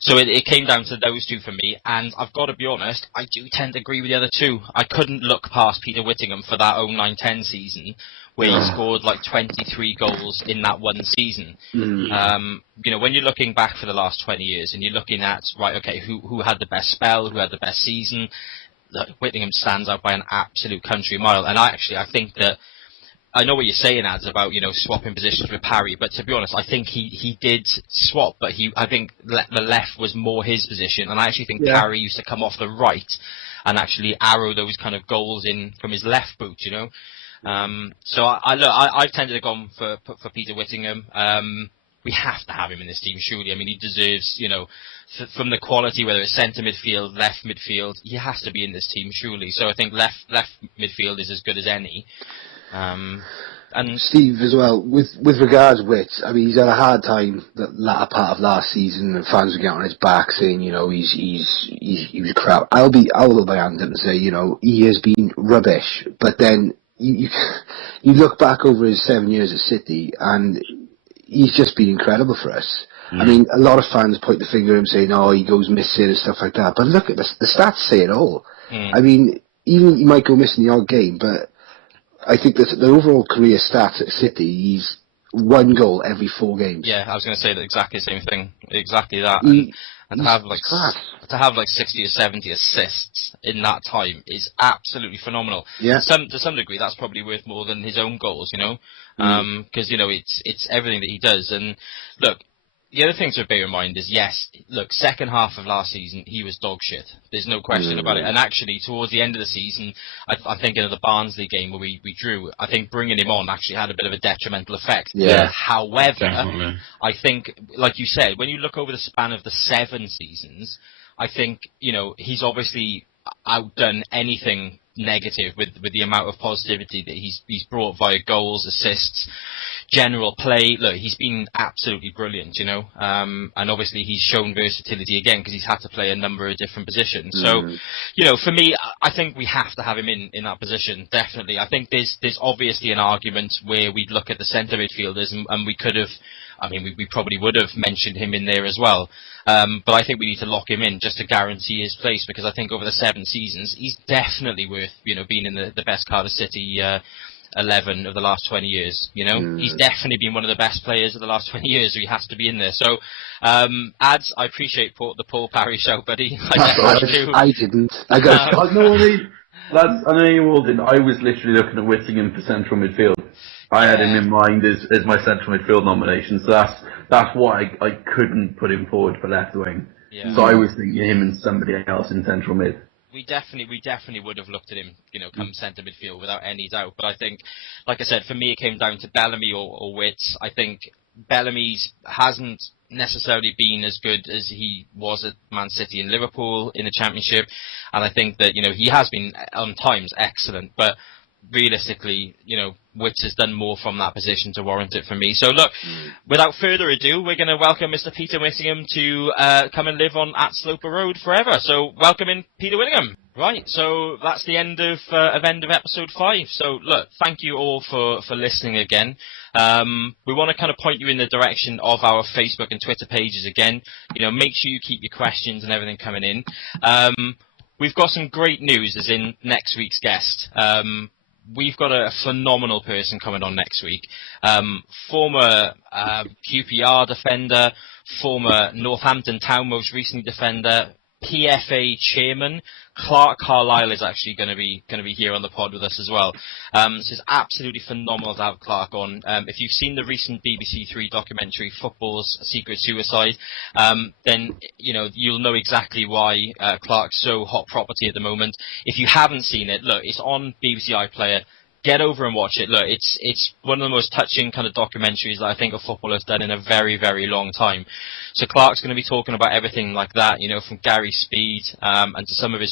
So it came down to those 2 for me, and I've got to be honest, I do tend to agree with the other 2. I couldn't look past Peter Whittingham for that 09-10 season, where he scored 23 goals in that one season. When you're looking back for the last 20 years and you're looking at, who had the best spell, who had the best season, Whittingham stands out by an absolute country mile. And I think that, I know what you're saying, Ads, about, swapping positions with Parry, but to be honest, I think he did swap, but I think the left was more his position, and I actually think Parry used to come off the right and actually arrow those kind of goals in from his left boot, So I've tended to go for Peter Whittingham. We have to have him in this team, surely. He deserves, from the quality, whether it's centre midfield, left midfield, he has to be in this team, surely. So I think left midfield is as good as any. And Steve, as well, with regards to Wits, he's had a hard time the latter part of last season, and fans were getting on his back saying, he was crap. I'll hold my hand up and say, he has been rubbish. But then you look back over his 7 years at City, and he's just been incredible for us. A lot of fans point the finger at him saying, he goes missing and stuff like that. But look at the stats say it all. Even he might go missing the odd game, but I think that the overall career stats at City, he's 1 goal every 4 games. Yeah, I was going to say exactly the same thing. Exactly that. And to have 60 or 70 assists in that time is absolutely phenomenal. Yeah. To some degree, that's probably worth more than his own goals, because it's everything that he does. And look, the other thing to bear in mind is, second half of last season, he was dog shit. There's no question about it. And actually, towards the end of the season, I'm thinking of the Barnsley game where we drew, I think bringing him on actually had a bit of a detrimental effect. Yeah. However, Definitely. I think, like you said, when you look over the span of the 7 seasons, I think, he's obviously outdone anything negative with the amount of positivity that he's brought via goals, assists, general play. Look, he's been absolutely brilliant, and obviously he's shown versatility again because he's had to play a number of different positions. So, for me, I think we have to have him in that position, definitely. I think there's obviously an argument where we'd look at the centre midfielders and we could have, we probably would have mentioned him in there as well. But I think we need to lock him in just to guarantee his place, because I think over the 7 seasons, he's definitely worth, being in the best Cardiff City 11 of the last 20 years. He's definitely been one of the best players of the last 20 years, so he has to be in there. So, Ads, I appreciate the Paul Parry show, buddy. I didn't. I know you all didn't. I was literally looking at Whittingham for central midfield. I had him in mind as my central midfield nomination, so that's why I couldn't put him forward for left wing. Yeah. So I was thinking him and somebody else in central mid. We definitely would have looked at him, come centre midfield without any doubt. But I think, like I said, for me it came down to Bellamy or Wits. I think Bellamy's hasn't necessarily been as good as he was at Man City and Liverpool in the Championship, and I think that he has been on times excellent, but realistically, Wits has done more from that position to warrant it for me. So look, without further ado, we're going to welcome Mr. Peter Whittingham to come and live on at Sloper Road forever. So welcome in, Peter Whittingham. Right, so that's the end of episode 5. So look, thank you all for listening again. We want to kind of point you in the direction of our Facebook and Twitter pages again. Make sure you keep your questions and everything coming in. We've got some great news as in next week's guest. We've got a phenomenal person coming on next week. Former QPR defender, former Northampton Town most recently defender, PFA chairman. Clark Carlisle is actually going to be here on the pod with us as well. So it's absolutely phenomenal to have Clark on. If you've seen the recent BBC Three documentary Football's Secret Suicide, then you'll know exactly why Clark's so hot property at the moment. If you haven't seen it, look, it's on BBC iPlayer. Get over and watch it. Look, it's one of the most touching kind of documentaries that I think a football has done in a very, very long time. So Clark's going to be talking about everything like that, from Gary Speed and to some of his